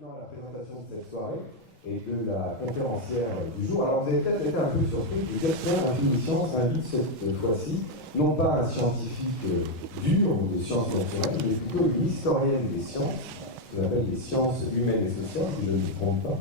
maintenant à la présentation de cette soirée et de la conférencière du jour. Alors vous avez peut-être été un peu surpris de dire que Infini Science invite cette fois-ci, non pas un scientifique dur ou de sciences naturelles, mais plutôt une historienne des sciences, qu'on appelle les sciences humaines et sociales, si je ne me trompe pas.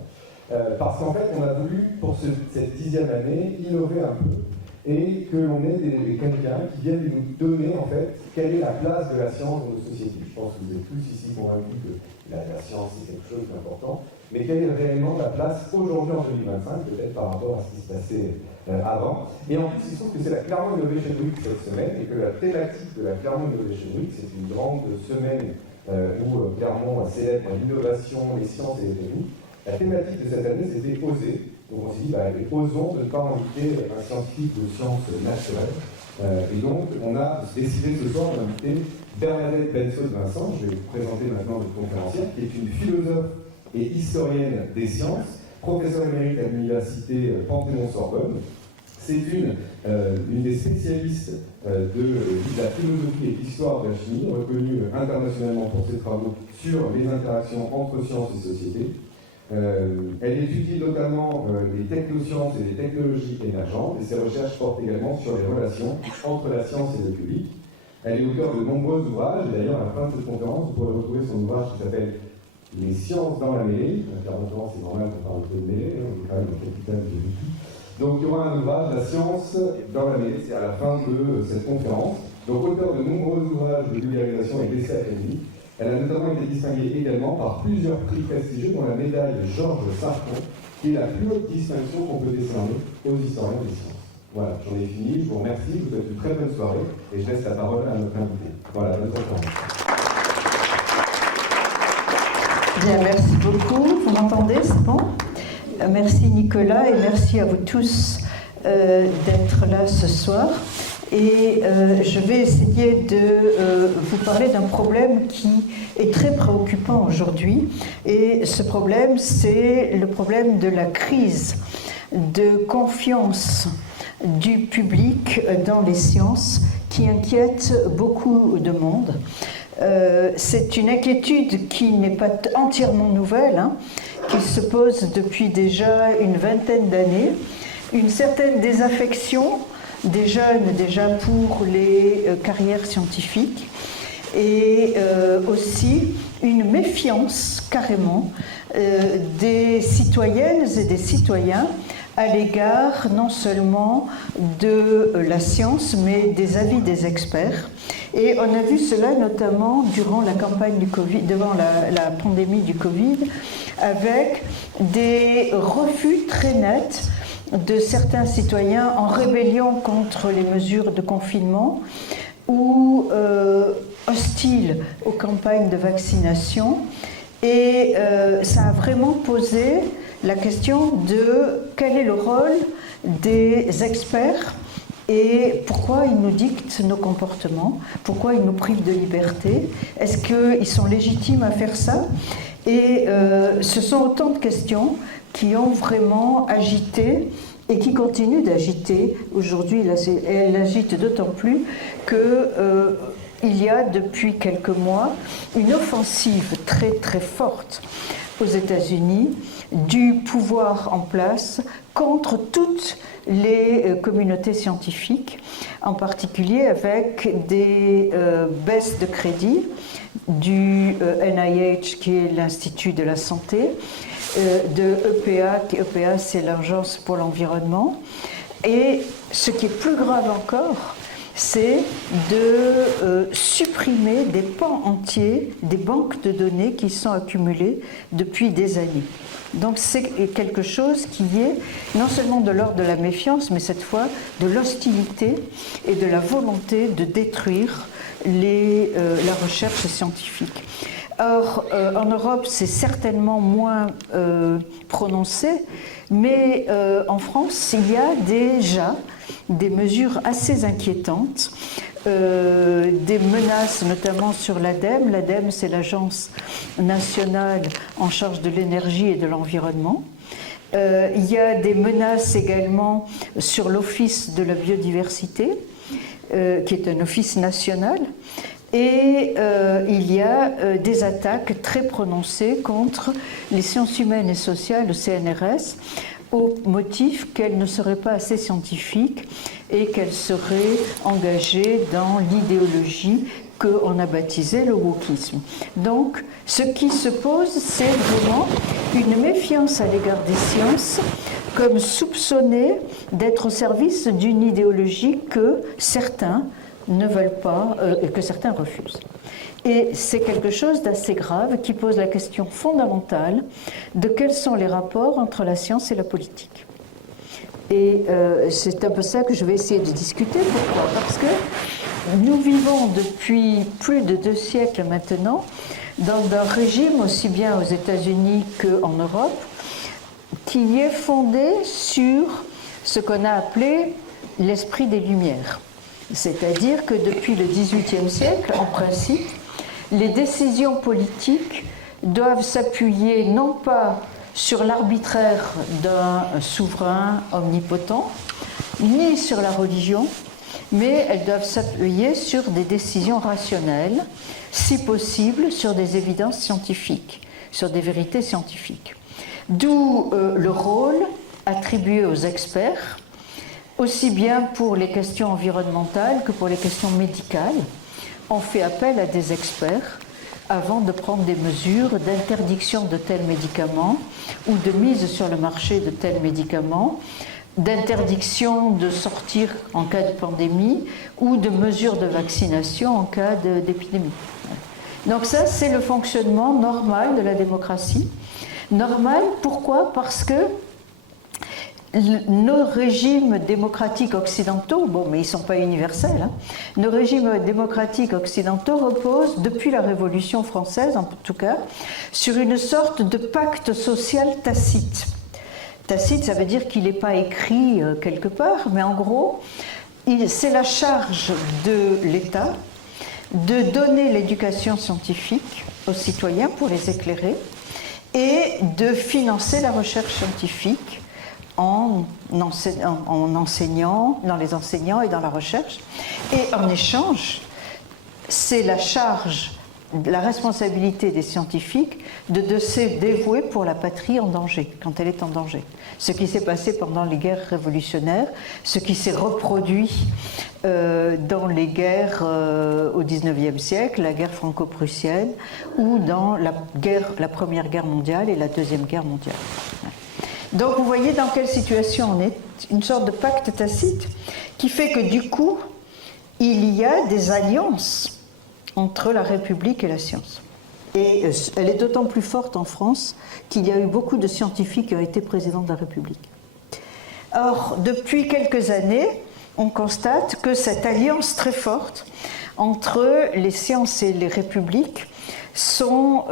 Parce qu'en fait, on a voulu, pour cette 10e année, innover un peu et que l'on ait quelqu'un qui vienne nous donner, en fait, quelle est la place de la science dans nos sociétés. Je pense que vous êtes tous ici convaincus que la science, c'est quelque chose d'important, mais quelle est réellement la place aujourd'hui en 2025, peut-être par rapport à ce qui se passait avant. Et en plus, il se trouve que c'est la Clermont Innovation Week cette semaine, et que la thématique de la Clermont Innovation Week, c'est une grande semaine où Clermont célèbre l'innovation, les sciences et les techniques. La thématique de cette année, c'était oser. Donc on s'est dit, osons de ne pas inviter un scientifique de sciences naturelles. Et donc, on a décidé ce soir d'inviter Bernadette Bensaud-Vincent, je vais vous présenter maintenant notre conférencière, qui est une philosophe et historienne des sciences, professeure émérite à l'université Panthéon-Sorbonne. C'est une des spécialistes de la philosophie et l'histoire de la chimie, reconnue internationalement pour ses travaux sur les interactions entre sciences et société. Elle étudie notamment les technosciences et les technologies émergentes, et ses recherches portent également sur les relations entre la science et le public. Elle est auteure de nombreux ouvrages, et d'ailleurs à la fin de cette conférence, vous pourrez retrouver son ouvrage qui s'appelle Les sciences dans la mêlée. La conférence, c'est normal qu'on parle un peu de mêlée, on est quand même au capital de Wiki. Donc il y aura un ouvrage, La science dans la mêlée, c'est à la fin de cette conférence. Donc auteur de nombreux ouvrages de vulgarisation et d'essais académiques. Elle a notamment été distinguée également par plusieurs prix prestigieux, dont la médaille de Georges Sarpon, qui est la plus haute distinction qu'on peut décerner aux historiens des sciences. Voilà, j'en ai fini, je vous remercie, je vous souhaite une très bonne soirée, et je laisse la parole à notre invité. Voilà, bonne conférence. Bien, merci beaucoup. Vous m'entendez, c'est bon? Merci Nicolas, et merci à vous tous d'être là ce soir. Et je vais essayer de vous parler d'un problème qui est très préoccupant aujourd'hui. Et ce problème, c'est le problème de la crise de confiance du public dans les sciences qui inquiète beaucoup de monde. C'est une inquiétude qui n'est pas entièrement nouvelle, hein, qui se pose depuis déjà une vingtaine d'années. Une certaine désaffection des jeunes déjà pour les carrières scientifiques et aussi une méfiance carrément des citoyennes et des citoyens à l'égard non seulement de la science mais des avis des experts. Et on a vu cela notamment durant la campagne du Covid, devant la pandémie du Covid, avec des refus très nets de certains citoyens en rébellion contre les mesures de confinement ou hostiles aux campagnes de vaccination. Et ça a vraiment posé la question de quel est le rôle des experts et pourquoi ils nous dictent nos comportements, pourquoi ils nous privent de liberté, est-ce qu'ils sont légitimes à faire ça? Et ce sont autant de questions qui ont vraiment agité et qui continuent d'agiter aujourd'hui. Elle agite d'autant plus qu'il y a depuis quelques mois une offensive très très forte aux États-Unis du pouvoir en place contre toutes les communautés scientifiques, en particulier avec des baisses de crédit du NIH, qui est l'Institut de la Santé, de EPA, EPA c'est l'Agence pour l'environnement, et ce qui est plus grave encore, c'est de supprimer des pans entiers des banques de données qui sont accumulées depuis des années. Donc c'est quelque chose qui est non seulement de l'ordre de la méfiance, mais cette fois de l'hostilité et de la volonté de détruire la recherche scientifique. Or, en Europe, c'est certainement moins prononcé, mais en France, il y a déjà des mesures assez inquiétantes, des menaces notamment sur l'ADEME. L'ADEME, c'est l'Agence nationale en charge de l'énergie et de l'environnement. Il y a des menaces également sur l'Office de la biodiversité, qui est un office national. Et il y a des attaques très prononcées contre les sciences humaines et sociales, le CNRS, au motif qu'elles ne seraient pas assez scientifiques et qu'elles seraient engagées dans l'idéologie qu'on a baptisée le wokisme. Donc, ce qui se pose, c'est vraiment une méfiance à l'égard des sciences, comme soupçonnées d'être au service d'une idéologie que certains ne veulent pas et que certains refusent. Et c'est quelque chose d'assez grave qui pose la question fondamentale de quels sont les rapports entre la science et la politique. Et c'est un peu ça que je vais essayer de discuter. Pourquoi ? Parce que nous vivons depuis plus de 2 siècles maintenant dans un régime, aussi bien aux États-Unis qu'en Europe, qui est fondé sur ce qu'on a appelé l'esprit des Lumières. C'est-à-dire que depuis le XVIIIe siècle, en principe, les décisions politiques doivent s'appuyer non pas sur l'arbitraire d'un souverain omnipotent, ni sur la religion, mais elles doivent s'appuyer sur des décisions rationnelles, si possible sur des évidences scientifiques, sur des vérités scientifiques. D'où le rôle attribué aux experts, aussi bien pour les questions environnementales que pour les questions médicales. On fait appel à des experts avant de prendre des mesures d'interdiction de tels médicaments ou de mise sur le marché de tels médicaments, d'interdiction de sortir en cas de pandémie ou de mesures de vaccination en cas d'épidémie. Donc ça, c'est le fonctionnement normal de la démocratie. Normal, pourquoi ? Parce que nos régimes démocratiques occidentaux, bon, mais ils ne sont pas universels, hein, nos régimes démocratiques occidentaux reposent, depuis la Révolution française en tout cas, sur une sorte de pacte social tacite. Tacite, ça veut dire qu'il n'est pas écrit quelque part, mais en gros, c'est la charge de l'État de donner l'éducation scientifique aux citoyens pour les éclairer et de financer la recherche scientifique en enseignant, dans les enseignants et dans la recherche. Et en échange, c'est la charge, la responsabilité des scientifiques de se dévouer pour la patrie en danger, quand elle est en danger. Ce qui s'est passé pendant les guerres révolutionnaires, ce qui s'est reproduit dans les guerres au XIXe siècle, la guerre franco-prussienne, ou dans la Première Guerre mondiale et la Deuxième Guerre mondiale. Donc vous voyez dans quelle situation on est, une sorte de pacte tacite qui fait que du coup, il y a des alliances entre la République et la science. Et elle est d'autant plus forte en France qu'il y a eu beaucoup de scientifiques qui ont été présidents de la République. Or, depuis quelques années, on constate que cette alliance très forte entre les sciences et les républiques sont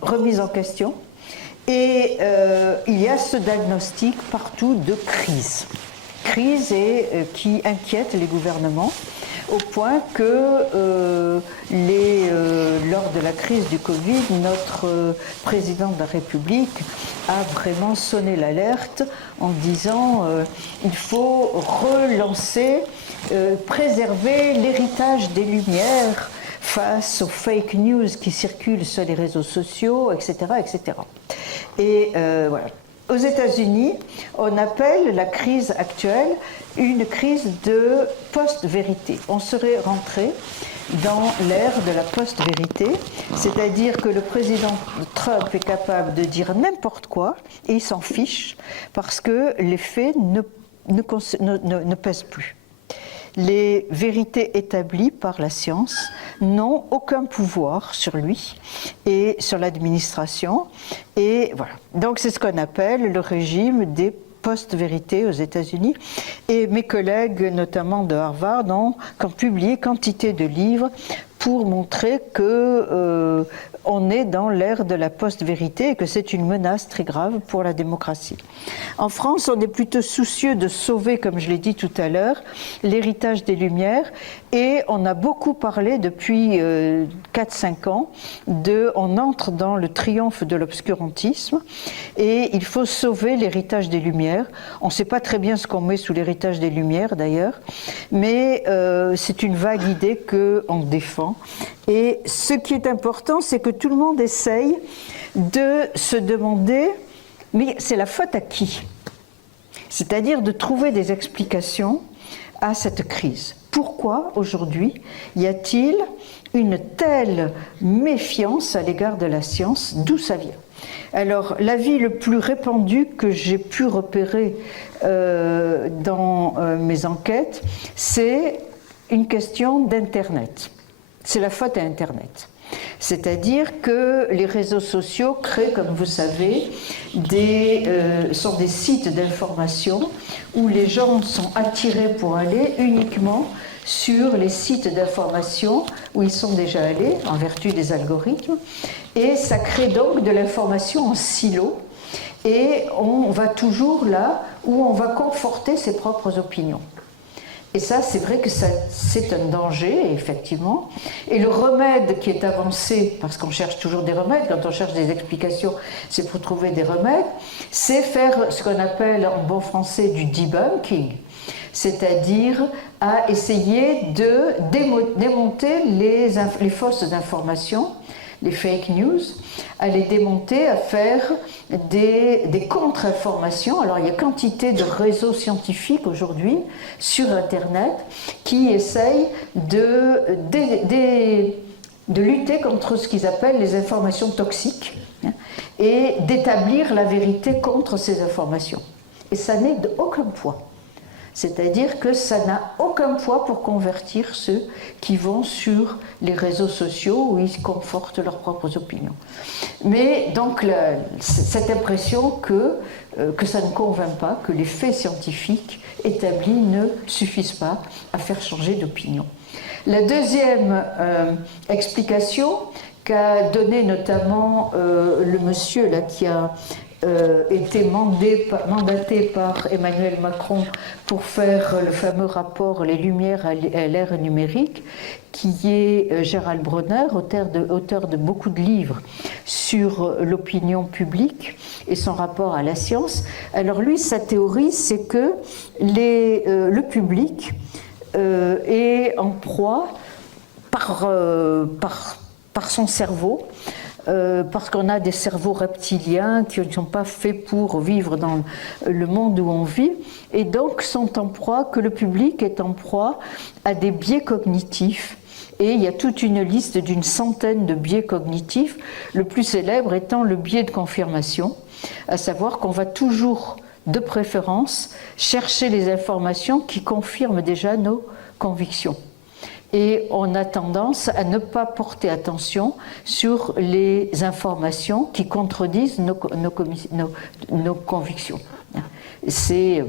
remises en question. Et il y a ce diagnostic partout de crise. Crise qui inquiète les gouvernements au point que lors de la crise du Covid, notre président de la République a vraiment sonné l'alerte en disant il faut relancer, préserver l'héritage des Lumières face aux fake news qui circulent sur les réseaux sociaux, etc., etc. Et voilà. Aux États-Unis, on appelle la crise actuelle une crise de post-vérité. On serait rentré dans l'ère de la post-vérité, c'est-à-dire que le président Trump est capable de dire n'importe quoi et il s'en fiche parce que les faits ne pèsent plus. Les vérités établies par la science n'ont aucun pouvoir sur lui et sur l'administration. Et voilà. Donc c'est ce qu'on appelle le régime des post-vérités aux États-Unis. Et mes collègues, notamment de Harvard, ont publié quantité de livres pour montrer que on est dans l'ère de la post-vérité et que c'est une menace très grave pour la démocratie. En France, on est plutôt soucieux de sauver, comme je l'ai dit tout à l'heure, l'héritage des Lumières, et on a beaucoup parlé depuis 4-5 ans on entre dans le triomphe de l'obscurantisme et il faut sauver l'héritage des Lumières. On ne sait pas très bien ce qu'on met sous l'héritage des Lumières d'ailleurs, mais c'est une vague idée qu'on défend. Et ce qui est important, c'est que tout le monde essaye de se demander, mais c'est la faute à qui ? C'est-à-dire de trouver des explications à cette crise. Pourquoi, aujourd'hui, y a-t-il une telle méfiance à l'égard de la science ? D'où ça vient ? Alors, l'avis le plus répandu que j'ai pu repérer dans mes enquêtes, c'est une question d'Internet. C'est la faute à Internet. C'est-à-dire que les réseaux sociaux créent, comme vous savez, sont des sites d'information où les gens sont attirés pour aller uniquement sur les sites d'information où ils sont déjà allés, en vertu des algorithmes, et ça crée donc de l'information en silo, et on va toujours là où on va conforter ses propres opinions. Et ça, c'est vrai que c'est un danger, effectivement. Et le remède qui est avancé, parce qu'on cherche toujours des remèdes, quand on cherche des explications, c'est pour trouver des remèdes, c'est faire ce qu'on appelle en bon français du debunking, c'est-à-dire à essayer de démonter les fausses informations, les fake news, à les démonter, à faire des contre-informations. Alors il y a quantité de réseaux scientifiques aujourd'hui sur Internet qui essayent de lutter contre ce qu'ils appellent les informations toxiques et d'établir la vérité contre ces informations. Et ça n'est d'aucun poids. C'est-à-dire que ça n'a aucun poids pour convertir ceux qui vont sur les réseaux sociaux où ils confortent leurs propres opinions. Mais donc cette impression que ça ne convainc pas, que les faits scientifiques établis ne suffisent pas à faire changer d'opinion. La deuxième explication qu'a donnée notamment le monsieur là, qui a été mandaté par Emmanuel Macron pour faire le fameux rapport « Les Lumières à l'ère numérique », qui est Gérald Bronner, auteur de beaucoup de livres sur l'opinion publique et son rapport à la science. Alors lui, sa théorie, c'est que le public est en proie par son cerveau, parce qu'on a des cerveaux reptiliens qui ne sont pas faits pour vivre dans le monde où on vit, et donc que le public est en proie à des biais cognitifs. Et il y a toute une liste d'une centaine de biais cognitifs, le plus célèbre étant le biais de confirmation, à savoir qu'on va toujours, de préférence, chercher les informations qui confirment déjà nos convictions. Et on a tendance à ne pas porter attention sur les informations qui contredisent nos convictions. C'est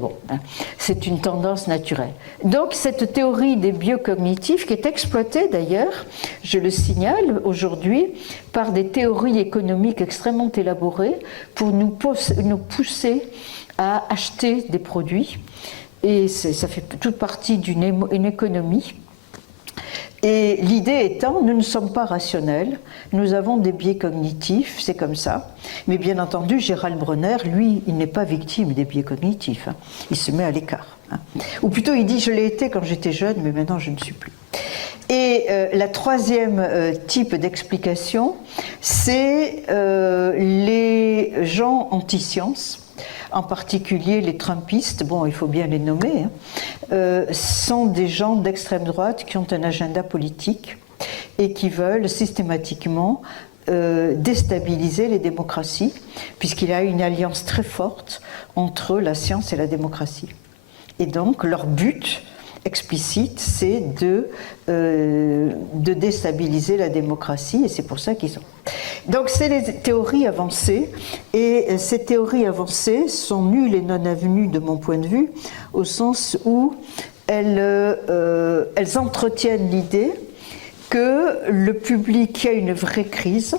une tendance naturelle. Donc cette théorie des biais cognitifs, qui est exploitée d'ailleurs, je le signale aujourd'hui, par des théories économiques extrêmement élaborées pour nous pousser à acheter des produits. Et ça fait toute partie d'une économie. Et l'idée étant, nous ne sommes pas rationnels, nous avons des biais cognitifs, c'est comme ça. Mais bien entendu, Gérald Bronner, lui, il n'est pas victime des biais cognitifs, hein. Il se met à l'écart. Hein. Ou plutôt, il dit, je l'ai été quand j'étais jeune, mais maintenant je ne suis plus. Et la troisième type d'explication, c'est les gens anti-science. En particulier les Trumpistes, bon, il faut bien les nommer, sont des gens d'extrême droite qui ont un agenda politique et qui veulent systématiquement déstabiliser les démocraties, puisqu'il y a une alliance très forte entre la science et la démocratie. Et donc, leur but explicite, c'est de déstabiliser la démocratie, et c'est pour ça qu'ils sont. Donc, c'est les théories avancées, et ces théories avancées sont nulles et non avenues de mon point de vue, au sens où elles entretiennent l'idée que le public a une vraie crise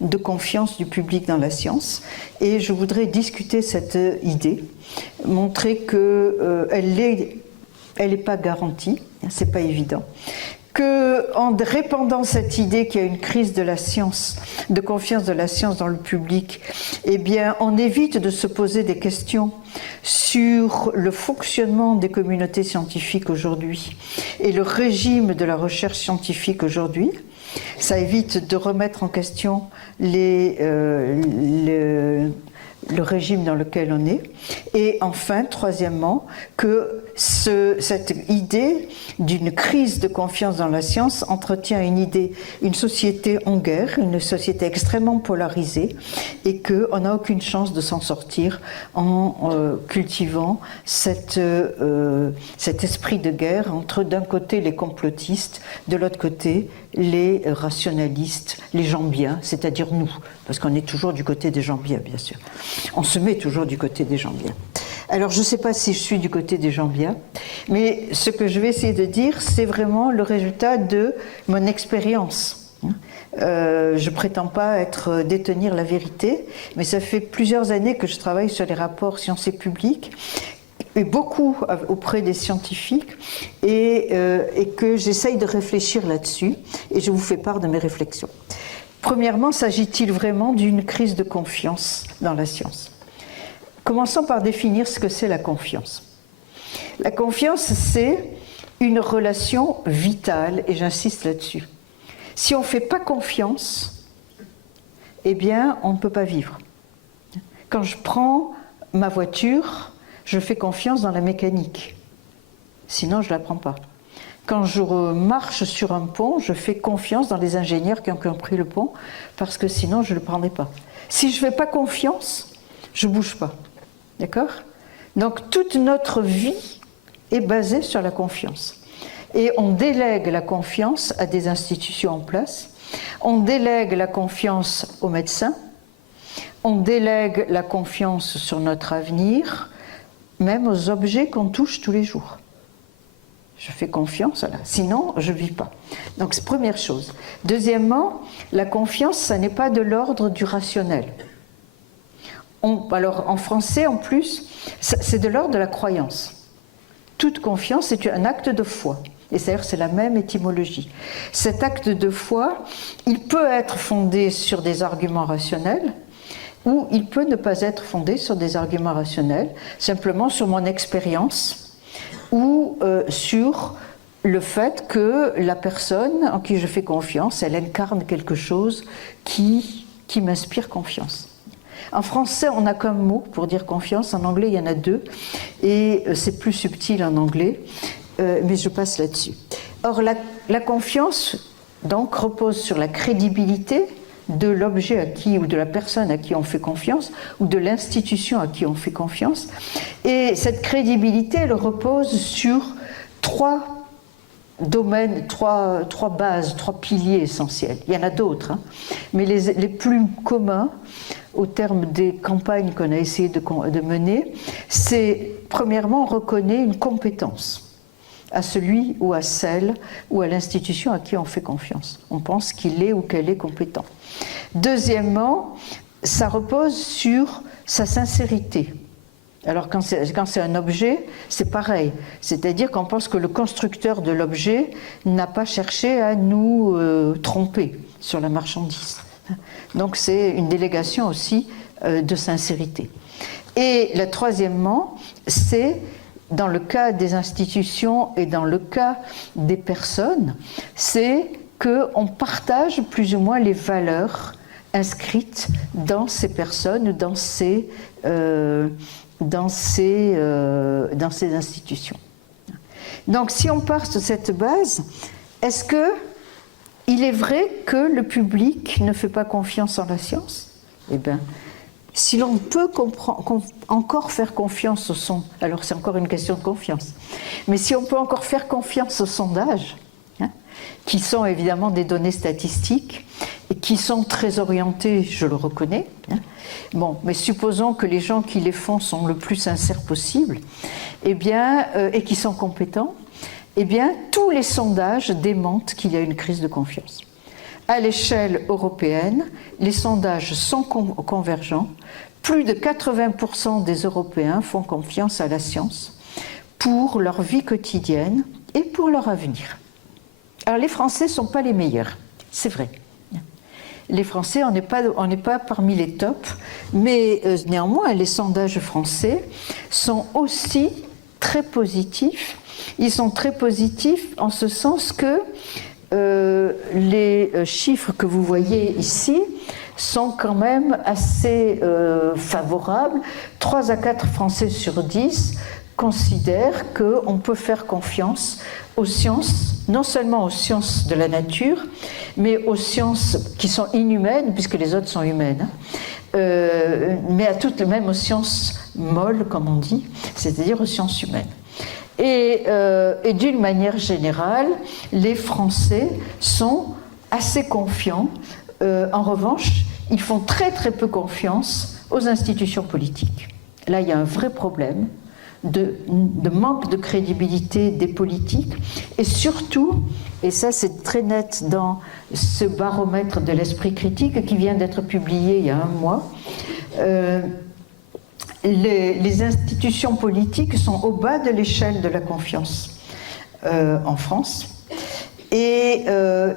de confiance du public dans la science. Et je voudrais discuter cette idée, montrer qu'elle n'est pas garantie, c'est pas évident. Qu'en répandant cette idée qu'il y a une crise de la science, de confiance de la science dans le public, eh bien, on évite de se poser des questions sur le fonctionnement des communautés scientifiques aujourd'hui et le régime de la recherche scientifique aujourd'hui. Ça évite de remettre en question le régime dans lequel on est. Et enfin, troisièmement, que cette idée d'une crise de confiance dans la science entretient une société en guerre, une société extrêmement polarisée, et qu'on n'a aucune chance de s'en sortir en cultivant cet esprit de guerre entre d'un côté les complotistes, de l'autre côté les rationalistes, les gens bien, c'est-à-dire nous, parce qu'on est toujours du côté des gens bien, bien sûr. On se met toujours du côté des gens bien. Alors, je ne sais pas si je suis du côté des gens bien, mais ce que je vais essayer de dire, c'est vraiment le résultat de mon expérience. Je ne prétends pas détenir la vérité, mais ça fait plusieurs années que je travaille sur les rapports sciences et publics, et beaucoup auprès des scientifiques, et que j'essaye de réfléchir là-dessus, et je vous fais part de mes réflexions. Premièrement, s'agit-il vraiment d'une crise de confiance dans la science ? Commençons par définir ce que c'est la confiance. La confiance, c'est une relation vitale, et j'insiste là-dessus. Si on ne fait pas confiance, eh bien, on ne peut pas vivre. Quand je prends ma voiture, je fais confiance dans la mécanique. Sinon, je ne la prends pas. Quand je marche sur un pont, je fais confiance dans les ingénieurs qui ont construit le pont, parce que sinon, je ne le prendrai pas. Si je ne fais pas confiance, je ne bouge pas. D'accord ? Donc, toute notre vie est basée sur la confiance. Et on délègue la confiance à des institutions en place, on délègue la confiance aux médecins, on délègue la confiance sur notre avenir, même aux objets qu'on touche tous les jours. Je fais confiance, voilà. Sinon je ne vis pas. Donc c'est première chose. Deuxièmement, la confiance, ça n'est pas de l'ordre du rationnel. Alors en français, en plus, c'est de l'ordre de la croyance. Toute confiance est un acte de foi. Et c'est la même étymologie. Cet acte de foi, il peut être fondé sur des arguments rationnels, ou il peut ne pas être fondé sur des arguments rationnels, simplement sur mon expérience, ou sur le fait que la personne en qui je fais confiance, elle incarne quelque chose qui m'inspire confiance. En français, on n'a qu'un mot pour dire confiance. En anglais, il y en a deux. Et c'est plus subtil en anglais. Mais je passe là-dessus. Or, la confiance, donc, repose sur la crédibilité de l'objet à qui, ou de la personne à qui on fait confiance, ou de l'institution à qui on fait confiance. Et cette crédibilité, elle repose sur trois domaines, trois bases, trois piliers essentiels. Il y en a d'autres, hein, mais les plus communs, au terme des campagnes qu'on a essayé de mener, c'est, premièrement, on reconnaît une compétence à celui ou à celle ou à l'institution à qui on fait confiance. On pense qu'il est ou qu'elle est compétent. Deuxièmement, ça repose sur sa sincérité. Alors quand c'est un objet, c'est pareil. C'est-à-dire qu'on pense que le constructeur de l'objet n'a pas cherché à nous tromper sur la marchandise. Donc c'est une délégation aussi de sincérité. Et troisièmement, c'est, dans le cas des institutions et dans le cas des personnes, c'est qu'on partage plus ou moins les valeurs inscrites dans ces personnes, dans ces institutions. Donc si on part de cette base, est-ce qu'il est vrai que le public ne fait pas confiance en la science ? Eh bien, si l'on peut encore faire confiance au sondage, alors c'est encore une question de confiance, mais si on peut encore faire confiance aux sondages, hein, qui sont évidemment des données statistiques et qui sont très orientées, je le reconnais, hein, bon, mais supposons que les gens qui les font sont le plus sincères possible, eh bien, et qui sont compétents, eh bien, tous les sondages démentent qu'il y a une crise de confiance. À l'échelle européenne, les sondages sont convergents. Plus de 80% des Européens font confiance à la science pour leur vie quotidienne et pour leur avenir. Alors les Français ne sont pas les meilleurs, c'est vrai. Les Français, on n'est pas parmi les tops, mais néanmoins, les sondages français sont aussi très positifs. Ils sont très positifs en ce sens que les chiffres que vous voyez ici sont quand même assez favorables. 3 à 4 Français sur 10 considèrent qu'on peut faire confiance aux sciences, non seulement aux sciences de la nature, mais aux sciences qui sont inhumaines, puisque les autres sont humaines, mais à toutes, même aux sciences molles, comme on dit, c'est-à-dire aux sciences humaines. Et d'une manière générale, les Français sont assez confiants. En revanche, ils font très très peu confiance aux institutions politiques. Là, il y a un vrai problème de manque de crédibilité des politiques, et surtout, et ça c'est très net dans ce baromètre de l'esprit critique qui vient d'être publié il y a 1 mois, les institutions politiques sont au bas de l'échelle de la confiance en France, et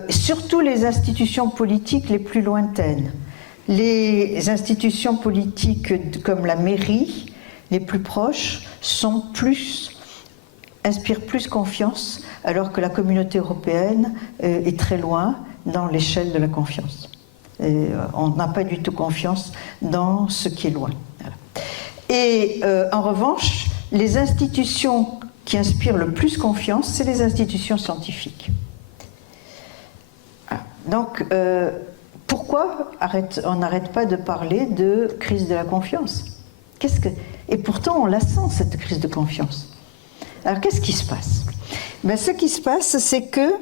surtout les institutions politiques les plus lointaines. Les institutions politiques comme la mairie, les plus proches, inspirent plus confiance, alors que la communauté européenne est très loin dans l'échelle de la confiance. Et on n'a pas du tout confiance dans ce qui est loin. Voilà. Et en revanche, les institutions qui inspirent le plus confiance, c'est les institutions scientifiques. Voilà. Donc, pourquoi on n'arrête pas de parler de crise de la confiance ? Et pourtant, on la sent, cette crise de confiance. Alors, qu'est-ce qui se passe ? Ben, ce qui se passe, c'est que...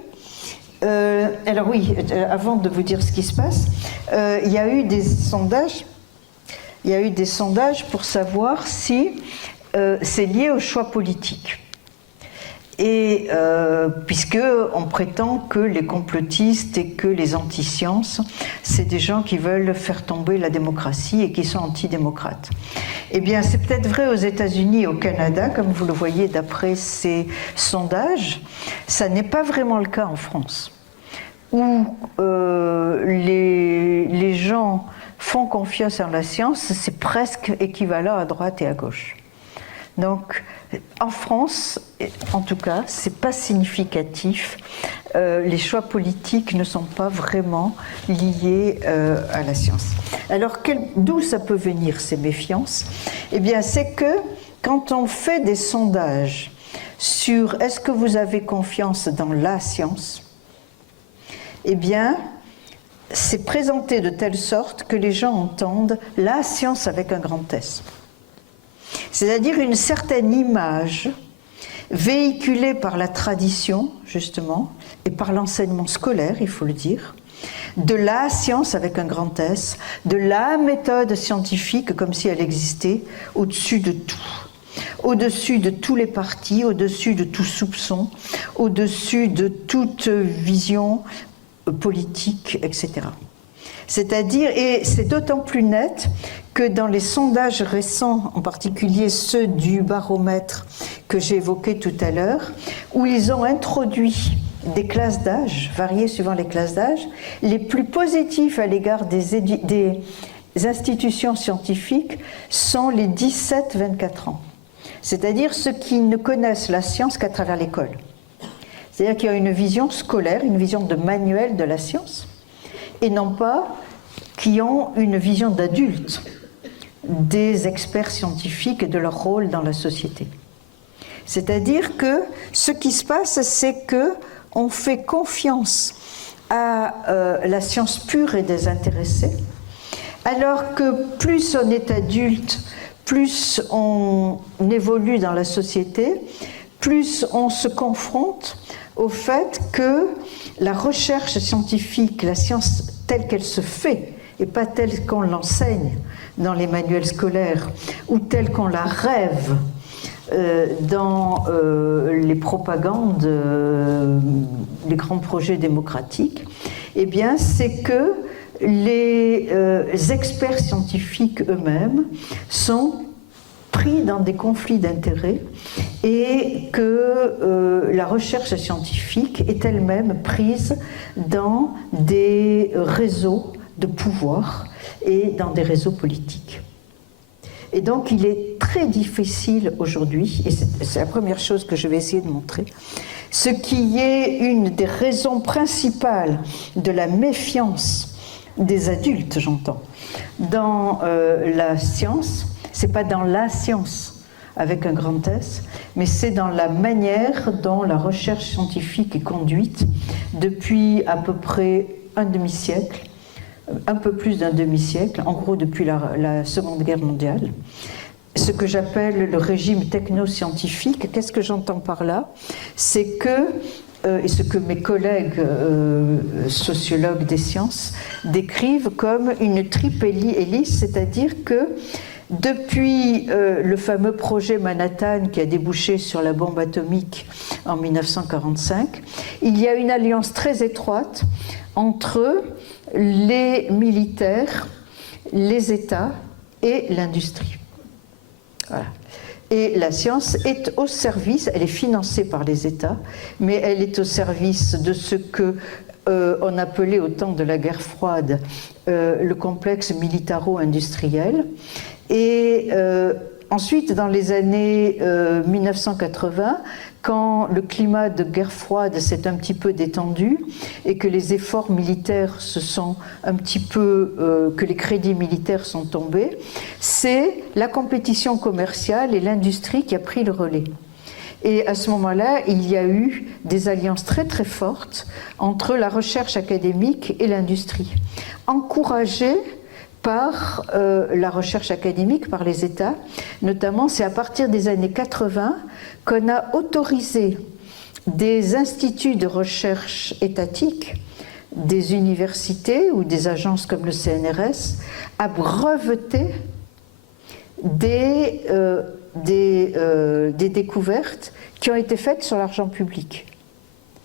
alors oui, avant de vous dire ce qui se passe, il y a eu des sondages. Il y a eu des sondages pour savoir si c'est lié au choix politique. Et puisqu'on prétend que les complotistes et que les anti-sciences, c'est des gens qui veulent faire tomber la démocratie et qui sont antidémocrates. Eh bien, c'est peut-être vrai aux États-Unis et au Canada, comme vous le voyez d'après ces sondages. Ça n'est pas vraiment le cas en France, où les gens font confiance en la science, c'est presque équivalent à droite et à gauche. Donc, en France, en tout cas, c'est pas significatif. Les choix politiques ne sont pas vraiment liés à la science. Alors, d'où ça peut venir, ces méfiances ? Eh bien, c'est que quand on fait des sondages sur est-ce que vous avez confiance dans la science, eh bien, c'est présenté de telle sorte que les gens entendent la science avec un grand S. C'est-à-dire une certaine image véhiculée par la tradition, justement, et par l'enseignement scolaire, il faut le dire, de la science avec un grand S, de la méthode scientifique comme si elle existait au-dessus de tout, au-dessus de tous les partis, au-dessus de tout soupçon, au-dessus de toute vision politique, etc. C'est-à-dire, et c'est d'autant plus net que dans les sondages récents, en particulier ceux du baromètre que j'ai évoqué tout à l'heure, où ils ont introduit des classes d'âge, variées suivant les classes d'âge, les plus positifs à l'égard des institutions scientifiques sont les 17-24 ans. C'est-à-dire ceux qui ne connaissent la science qu'à travers l'école. C'est-à-dire qu'il y a une vision scolaire, une vision de manuel de la science, et non pas qui ont une vision d'adulte des experts scientifiques et de leur rôle dans la société. C'est-à-dire que ce qui se passe, c'est qu'on fait confiance à la science pure et désintéressée, alors que plus on est adulte, plus on évolue dans la société, plus on se confronte au fait que la recherche scientifique, la science telle qu'elle se fait, et pas telle qu'on l'enseigne dans les manuels scolaires, ou telle qu'on la rêve dans les propagandes, les grands projets démocratiques, eh bien, c'est que les experts scientifiques eux-mêmes sont pris dans des conflits d'intérêts et que la recherche scientifique est elle-même prise dans des réseaux de pouvoir et dans des réseaux politiques. Et donc il est très difficile aujourd'hui, et c'est la première chose que je vais essayer de montrer, ce qui est une des raisons principales de la méfiance des adultes, j'entends, dans la science. C'est pas dans la science avec un grand S, mais c'est dans la manière dont la recherche scientifique est conduite depuis à peu près un demi-siècle, un peu plus d'un demi-siècle, en gros depuis la Seconde Guerre mondiale. Ce que j'appelle le régime techno-scientifique. Qu'est-ce que j'entends par là? C'est que, et ce que mes collègues sociologues des sciences décrivent comme une triple hélice, c'est-à-dire que depuis le fameux projet Manhattan qui a débouché sur la bombe atomique en 1945, il y a une alliance très étroite entre les militaires, les États et l'industrie. Voilà. Et la science est au service, elle est financée par les États, mais elle est au service de ce que on appelait au temps de la guerre froide le complexe militaro-industriel. Et ensuite, dans les années 1980, quand le climat de guerre froide s'est un petit peu détendu et que les efforts militaires se sont un petit peu, que les crédits militaires sont tombés, c'est la compétition commerciale et l'industrie qui a pris le relais. Et à ce moment-là, il y a eu des alliances très très fortes entre la recherche académique et l'industrie, encouragées par la recherche académique, par les États. Notamment, c'est à partir des années 80 qu'on a autorisé des instituts de recherche étatiques, des universités ou des agences comme le CNRS, à breveter des découvertes qui ont été faites sur l'argent public.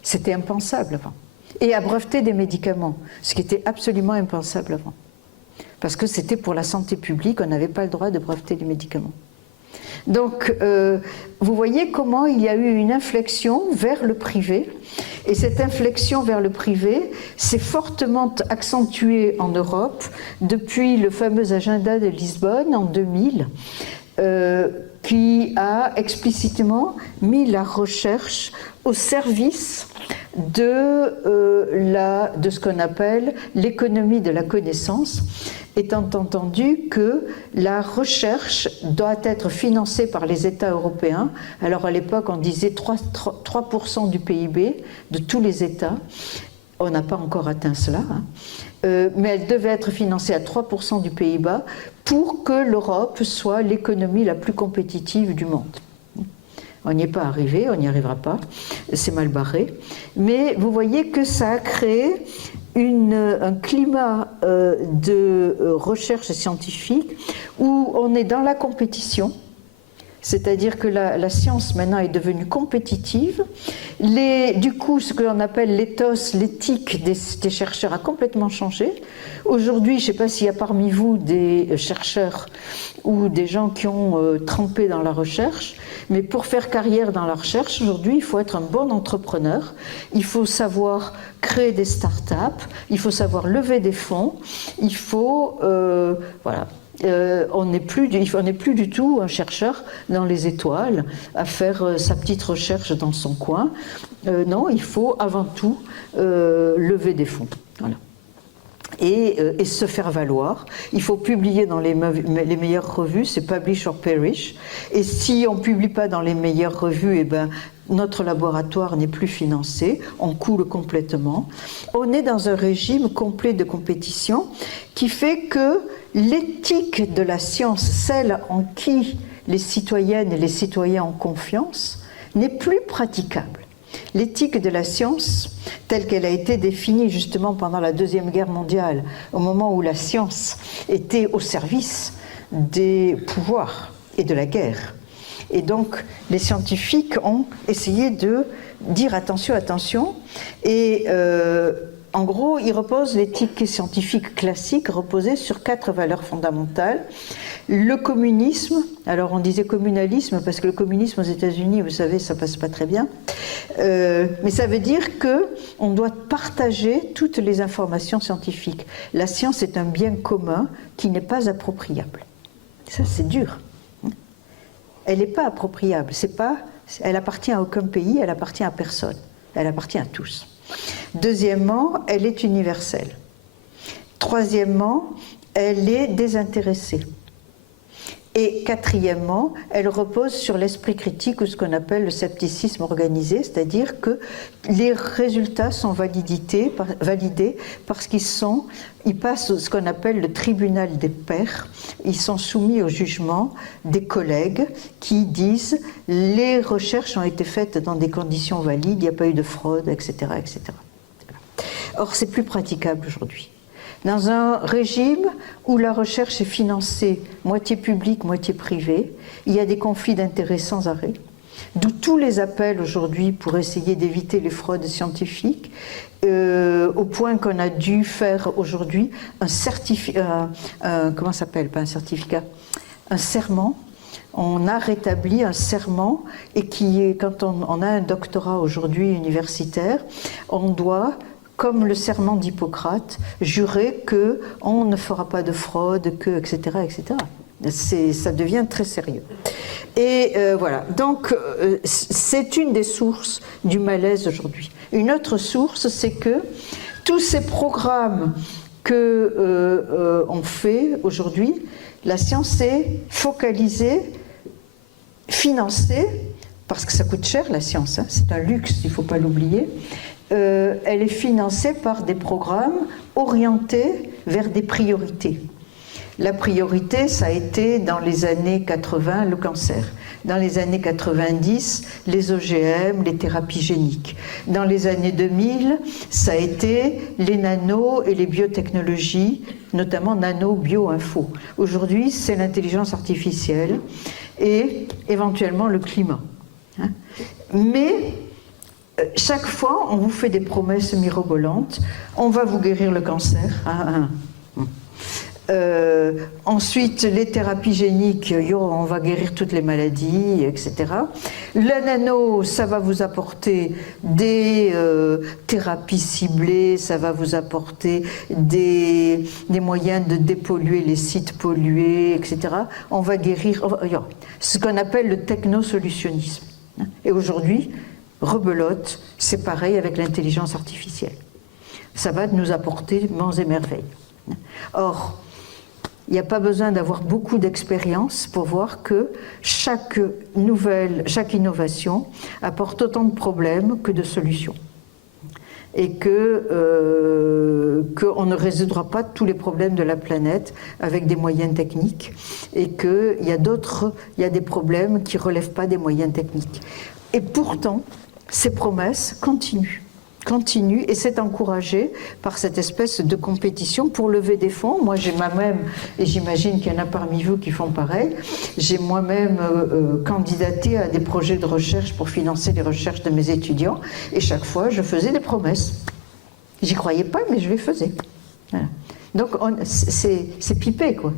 C'était impensable avant. Et à breveter des médicaments, ce qui était absolument impensable avant. Parce que c'était pour la santé publique, on n'avait pas le droit de breveter les médicaments. Donc, vous voyez comment il y a eu une inflexion vers le privé, et cette inflexion vers le privé s'est fortement accentuée en Europe depuis le fameux agenda de Lisbonne en 2000, qui a explicitement mis la recherche au service de ce qu'on appelle l'économie de la connaissance, étant entendu que la recherche doit être financée par les États européens. Alors à l'époque, on disait 3% du PIB de tous les États. On n'a pas encore atteint cela, hein. Mais elle devait être financée à 3% du PIB pour que l'Europe soit l'économie la plus compétitive du monde. On n'y est pas arrivé, on n'y arrivera pas, c'est mal barré. Mais vous voyez que ça a créé un climat de recherche scientifique où on est dans la compétition, c'est-à-dire que la science maintenant est devenue compétitive. Du coup, ce que l'on appelle l'éthos, l'éthique des chercheurs a complètement changé. Aujourd'hui, je ne sais pas s'il y a parmi vous des chercheurs ou des gens qui ont trempé dans la recherche, mais pour faire carrière dans la recherche, aujourd'hui, il faut être un bon entrepreneur, il faut savoir créer des start-up, il faut savoir lever des fonds, il faut... voilà. On n'est plus du tout un chercheur dans les étoiles à faire sa petite recherche dans son coin. Non, il faut avant tout lever des fonds. Voilà. Et se faire valoir. Il faut publier dans les meilleures revues, c'est publish or perish. Et si on ne publie pas dans les meilleures revues, eh ben, notre laboratoire n'est plus financé, on coule complètement. On est dans un régime complet de compétition qui fait que l'éthique de la science, celle en qui les citoyennes et les citoyens ont confiance, n'est plus praticable. L'éthique de la science, telle qu'elle a été définie justement pendant la Deuxième Guerre mondiale, au moment où la science était au service des pouvoirs et de la guerre. Et donc, les scientifiques ont essayé de dire attention, attention, et en gros, l'éthique scientifique classique reposait sur 4 valeurs fondamentales. Le communisme, alors on disait communalisme parce que le communisme aux États-Unis, vous savez, ça passe pas très bien, mais ça veut dire qu'on doit partager toutes les informations scientifiques. La science est un bien commun qui n'est pas appropriable. Ça, c'est dur. Elle n'est pas appropriable. Elle appartient à aucun pays, elle appartient à personne. Elle appartient à tous. Deuxièmement, elle est universelle. Troisièmement, elle est désintéressée. Et quatrièmement, elle repose sur l'esprit critique ou ce qu'on appelle le scepticisme organisé, c'est-à-dire que les résultats sont validés parce ils passent ce qu'on appelle le tribunal des pairs. Ils sont soumis au jugement des collègues qui disent les recherches ont été faites dans des conditions valides, il n'y a pas eu de fraude, etc., etc. Or, c'est plus praticable aujourd'hui. Dans un régime où la recherche est financée moitié publique, moitié privée, il y a des conflits d'intérêts sans arrêt, d'où tous les appels aujourd'hui pour essayer d'éviter les fraudes scientifiques, au point qu'on a dû faire aujourd'hui un certificat, comment ça s'appelle, pas un certificat, un serment. On a rétabli un serment et quand on a un doctorat aujourd'hui universitaire, on doit, comme le serment d'Hippocrate, jurer qu'on ne fera pas de fraude, etc., etc. Ça devient très sérieux. Et voilà, donc c'est une des sources du malaise aujourd'hui. Une autre source, c'est que tous ces programmes qu'on fait aujourd'hui, la science est focalisée, financée, parce que ça coûte cher la science, hein, c'est un luxe, il ne faut pas l'oublier. Elle est financée par des programmes orientés vers des priorités. La priorité, ça a été dans les années 80 le cancer. Dans les années 90, les OGM, les thérapies géniques. Dans les années 2000, ça a été les nanos et les biotechnologies, notamment nano-bio-info. Aujourd'hui, c'est l'intelligence artificielle et éventuellement le climat. Mais chaque fois, on vous fait des promesses mirobolantes. On va vous guérir le cancer. Ensuite, les thérapies géniques, on va guérir toutes les maladies, etc. La nano, ça va vous apporter des thérapies ciblées, ça va vous apporter des moyens de dépolluer les sites pollués, etc. On va guérir ce qu'on appelle le technosolutionnisme. Et aujourd'hui, rebelote, c'est pareil avec l'intelligence artificielle. Ça va nous apporter monts et merveilles. Or, il n'y a pas besoin d'avoir beaucoup d'expérience pour voir que chaque innovation apporte autant de problèmes que de solutions. Et qu'on ne résoudra pas tous les problèmes de la planète avec des moyens techniques, et qu'il y a des problèmes qui ne relèvent pas des moyens techniques. Et pourtant, ces promesses continuent, et c'est encouragé par cette espèce de compétition pour lever des fonds. Moi, j'ai moi-même, et j'imagine qu'il y en a parmi vous qui font pareil, j'ai moi-même candidaté à des projets de recherche pour financer les recherches de mes étudiants, et chaque fois, je faisais des promesses. J'y croyais pas, mais je les faisais. Voilà. Donc, c'est pipé, quoi.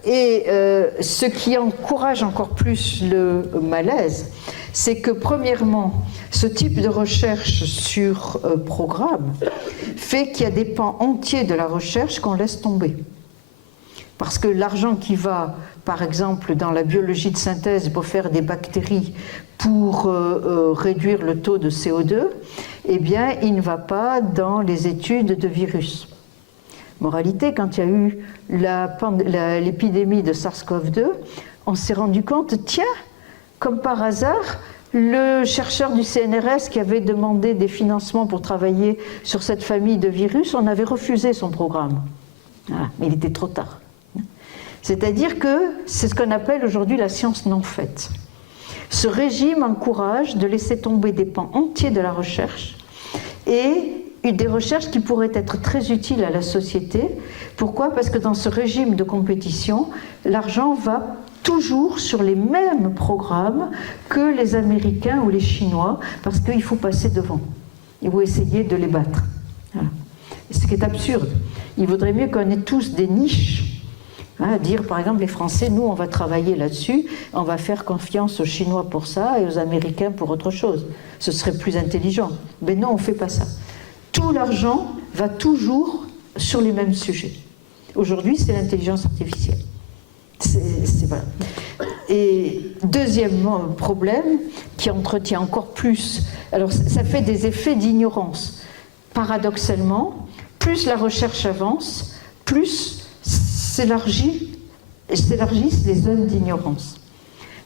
Ce qui encourage encore plus le malaise, c'est que premièrement, ce type de recherche sur programme fait qu'il y a des pans entiers de la recherche qu'on laisse tomber. Parce que l'argent qui va, par exemple, dans la biologie de synthèse pour faire des bactéries pour réduire le taux de CO2, eh bien, il ne va pas dans les études de virus. Moralité, quand il y a eu l'épidémie de SARS-CoV-2, on s'est rendu compte, tiens, comme par hasard, le chercheur du CNRS qui avait demandé des financements pour travailler sur cette famille de virus, on avait refusé son programme. Ah, mais il était trop tard. C'est-à-dire que c'est ce qu'on appelle aujourd'hui la science non faite. Ce régime encourage de laisser tomber des pans entiers de la recherche et des recherches qui pourraient être très utiles à la société. Pourquoi ? Parce que dans ce régime de compétition, l'argent va toujours sur les mêmes programmes que les Américains ou les Chinois, parce qu'il faut passer devant. ou essayer de les battre. Voilà. Ce qui est absurde. Il vaudrait mieux qu'on ait tous des niches. Dire, par exemple, les Français, nous, on va travailler là-dessus, on va faire confiance aux Chinois pour ça et aux Américains pour autre chose. Ce serait plus intelligent. Mais non, on ne fait pas ça. Tout l'argent va toujours sur les mêmes sujets. Aujourd'hui, c'est l'intelligence artificielle. Voilà. Et deuxièmement, un problème qui entretient encore plus, alors ça fait des effets d'ignorance. Paradoxalement, plus la recherche avance, plus s'élargissent les zones d'ignorance.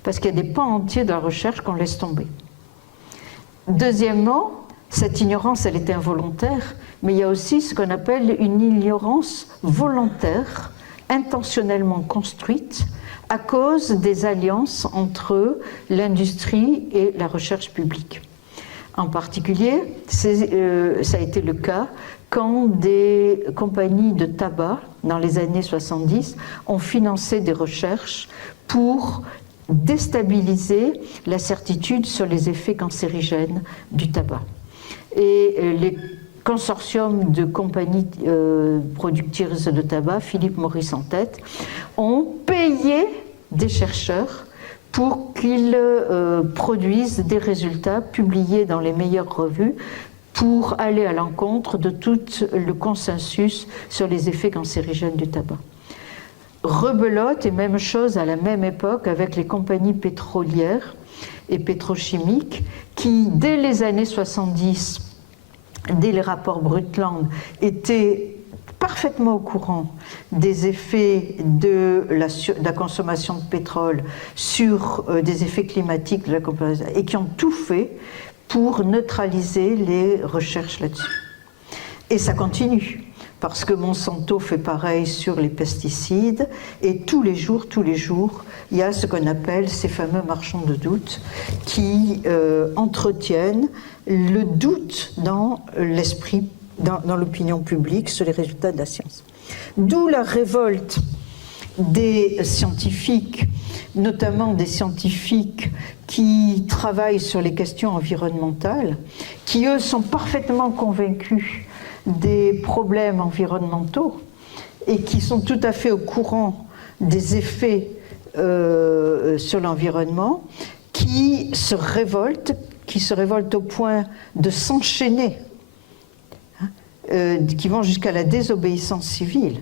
Parce qu'il y a des pans entiers de la recherche qu'on laisse tomber. Deuxièmement, cette ignorance, elle est involontaire, mais il y a aussi ce qu'on appelle une ignorance volontaire, intentionnellement construite, à cause des alliances entre l'industrie et la recherche publique. En particulier, ça a été le cas quand des compagnies de tabac, dans les années 70, ont financé des recherches pour déstabiliser la certitude sur les effets cancérigènes du tabac. Et les consortiums de compagnies productrices de tabac, Philip Morris en tête, ont payé des chercheurs pour qu'ils produisent des résultats publiés dans les meilleures revues pour aller à l'encontre de tout le consensus sur les effets cancérigènes du tabac. Rebelote, et même chose à la même époque avec les compagnies pétrolières et pétrochimiques qui, dès les années 70, dès les rapports Brundtland, étaient parfaitement au courant des effets de la consommation de pétrole sur des effets climatiques de la comparaison, et qui ont tout fait pour neutraliser les recherches là-dessus. Et ça continue, parce que Monsanto fait pareil sur les pesticides, et tous les jours, il y a ce qu'on appelle ces fameux marchands de doute qui entretiennent le doute dans l'esprit, dans l'opinion publique sur les résultats de la science. D'où la révolte des scientifiques, notamment des scientifiques qui travaillent sur les questions environnementales, qui eux sont parfaitement convaincus des problèmes environnementaux et qui sont tout à fait au courant des effets sur l'environnement, qui se révoltent au point de s'enchaîner, qui vont jusqu'à la désobéissance civile,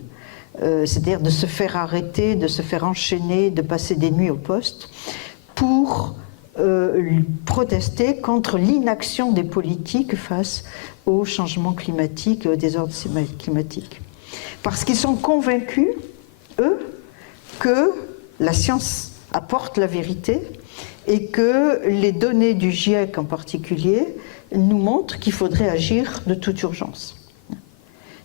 c'est-à-dire de se faire arrêter, de se faire enchaîner, de passer des nuits au poste, pour protester contre l'inaction des politiques face au changement climatique et au désordre climatique. Parce qu'ils sont convaincus, eux, que la science apporte la vérité et que les données du GIEC en particulier nous montrent qu'il faudrait agir de toute urgence.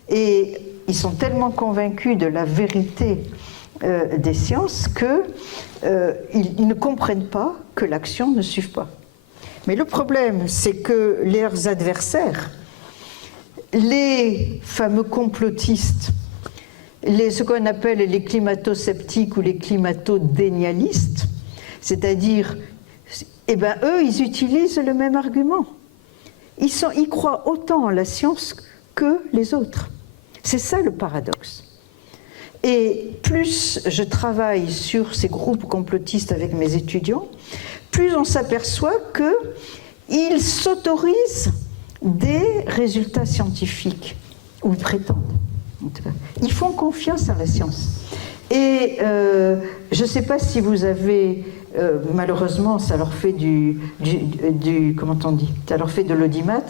Et ils sont tellement convaincus de la vérité des sciences qu'ils ne comprennent pas que l'action ne suive pas. Mais le problème, c'est que leurs adversaires, les fameux complotistes, ce qu'on appelle les climato-sceptiques ou les climato-dénialistes, c'est-à-dire, eux, ils utilisent le même argument. Ils croient autant en la science que les autres. C'est ça le paradoxe. Et plus je travaille sur ces groupes complotistes avec mes étudiants, plus on s'aperçoit qu'ils s'autorisent des résultats scientifiques, ou ils prétendent. Ils font confiance à la science. Et je ne sais pas si vous avez, malheureusement, ça leur fait comment on dit, ça leur fait de l'audimat,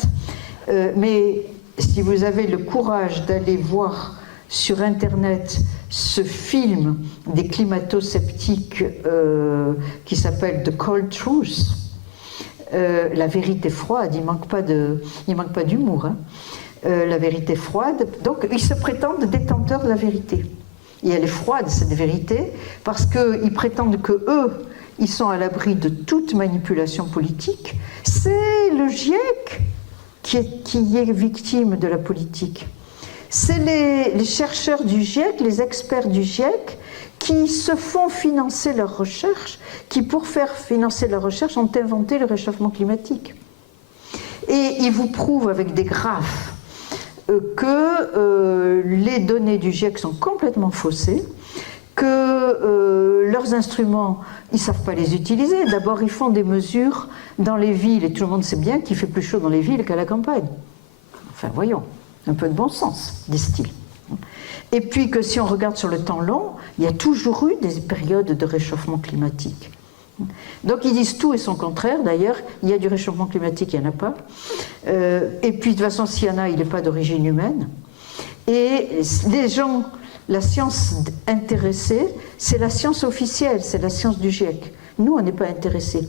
mais si vous avez le courage d'aller voir sur Internet ce film des climato-sceptiques qui s'appelle The Cold Truth, la vérité froide, il manque pas d'humour, hein. La vérité froide, donc ils se prétendent détenteurs de la vérité. Et elle est froide, cette vérité, parce qu'ils prétendent que eux, ils sont à l'abri de toute manipulation politique. C'est le GIEC qui est victime de la politique. C'est les chercheurs du GIEC, les experts du GIEC, qui se font financer leur recherche, qui, pour faire financer leur recherche, ont inventé le réchauffement climatique. Et il vous prouve avec des graphes que les données du GIEC sont complètement faussées, que leurs instruments, ils ne savent pas les utiliser. D'abord, ils font des mesures dans les villes, et tout le monde sait bien qu'il fait plus chaud dans les villes qu'à la campagne. Enfin, voyons, un peu de bon sens, disent-ils. Et puis que si on regarde sur le temps long, il y a toujours eu des périodes de réchauffement climatique. Donc ils disent tout et son contraire. D'ailleurs, il y a du réchauffement climatique, il n'y en a pas. Et puis de toute façon, s'il y en a, il n'est pas d'origine humaine. Et les gens, la science intéressée, c'est la science officielle, c'est la science du GIEC. Nous, on n'est pas intéressés.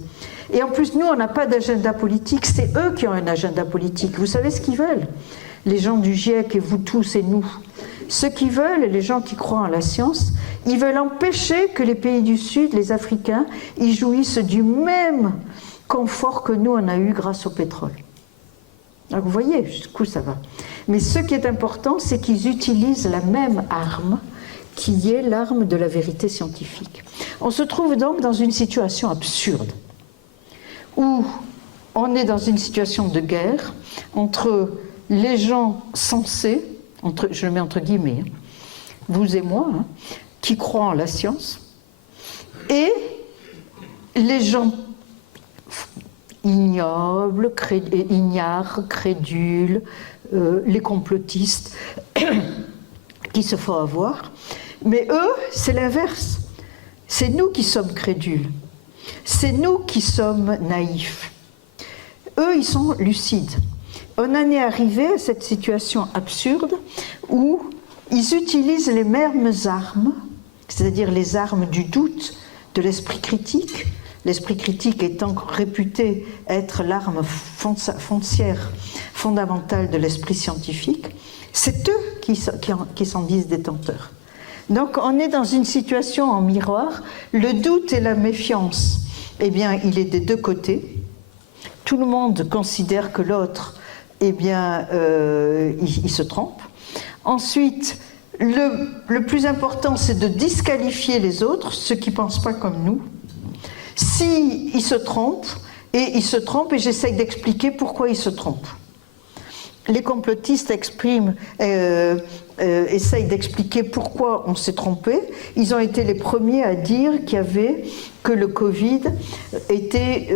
Et en plus, nous, on n'a pas d'agenda politique, c'est eux qui ont un agenda politique. Vous savez ce qu'ils veulent? Les gens du GIEC et vous tous et nous. Ce qu'ils veulent, les gens qui croient en la science, ils veulent empêcher que les pays du Sud, les Africains, ils jouissent du même confort que nous, on a eu grâce au pétrole. Alors vous voyez jusqu'où ça va. Mais ce qui est important, c'est qu'ils utilisent la même arme, qui est l'arme de la vérité scientifique. On se trouve donc dans une situation absurde, où on est dans une situation de guerre entre les gens sensés, je le mets entre guillemets, vous et moi, qui croient en la science, et les gens ignobles, ignares, crédules, les complotistes qui se font avoir. Mais eux, c'est l'inverse. C'est nous qui sommes crédules. C'est nous qui sommes naïfs. Eux, ils sont lucides. On en est arrivé à cette situation absurde où ils utilisent les mêmes armes, c'est-à-dire les armes du doute, de l'esprit critique, l'esprit critique étant réputé être l'arme foncière fondamentale de l'esprit scientifique. C'est eux qui s'en disent détenteurs. Donc on est dans une situation en miroir. Le doute et la méfiance, eh bien, il est des deux côtés. Tout le monde considère que l'autre, eh bien, il se trompe. Ensuite, le plus important, c'est de disqualifier les autres, ceux qui ne pensent pas comme nous. S'ils se trompent, et j'essaye d'expliquer pourquoi ils se trompent. Les complotistes essayent d'expliquer pourquoi on s'est trompé. Ils ont été les premiers à dire que le Covid était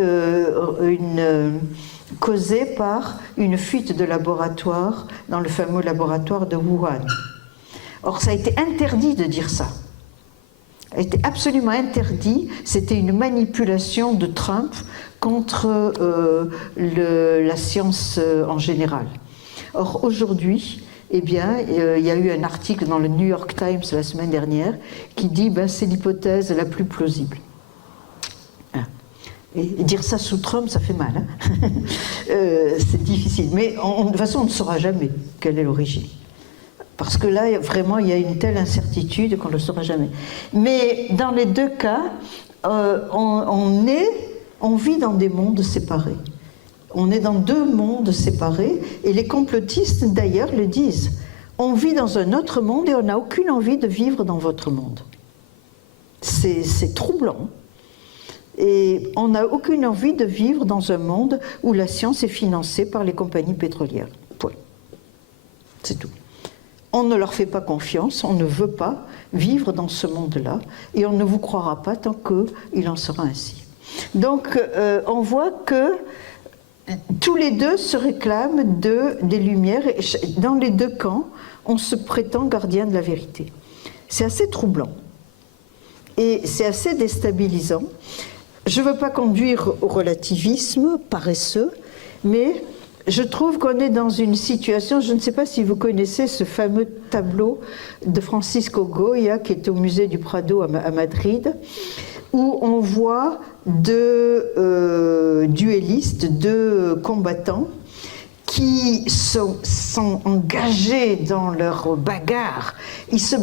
causé par une fuite de laboratoire dans le fameux laboratoire de Wuhan. Or, ça a été interdit de dire ça. Ça a été absolument interdit. C'était une manipulation de Trump contre la science en général. Or, aujourd'hui, eh bien, il y a eu un article dans le New York Times la semaine dernière qui dit c'est l'hypothèse la plus plausible. Et dire ça sous Trump, ça fait mal. C'est difficile. Mais de toute façon, on ne saura jamais quelle est l'origine. Parce que là, vraiment, il y a une telle incertitude qu'on ne le saura jamais. Mais dans les deux cas, on vit dans des mondes séparés. On est dans deux mondes séparés, et les complotistes, d'ailleurs, le disent. On vit dans un autre monde et on n'a aucune envie de vivre dans votre monde. C'est troublant. Et on n'a aucune envie de vivre dans un monde où la science est financée par les compagnies pétrolières. Point. C'est tout. On ne leur fait pas confiance, on ne veut pas vivre dans ce monde-là, et on ne vous croira pas tant qu'il en sera ainsi. Donc, on voit que tous les deux se réclament des lumières, et dans les deux camps, on se prétend gardien de la vérité. C'est assez troublant, et c'est assez déstabilisant. Je ne veux pas conduire au relativisme paresseux, mais je trouve qu'on est dans une situation, je ne sais pas si vous connaissez ce fameux tableau de Francisco Goya, qui est au musée du Prado à Madrid, où on voit deux duellistes, deux combattants, qui sont engagés dans leur bagarre. Ils se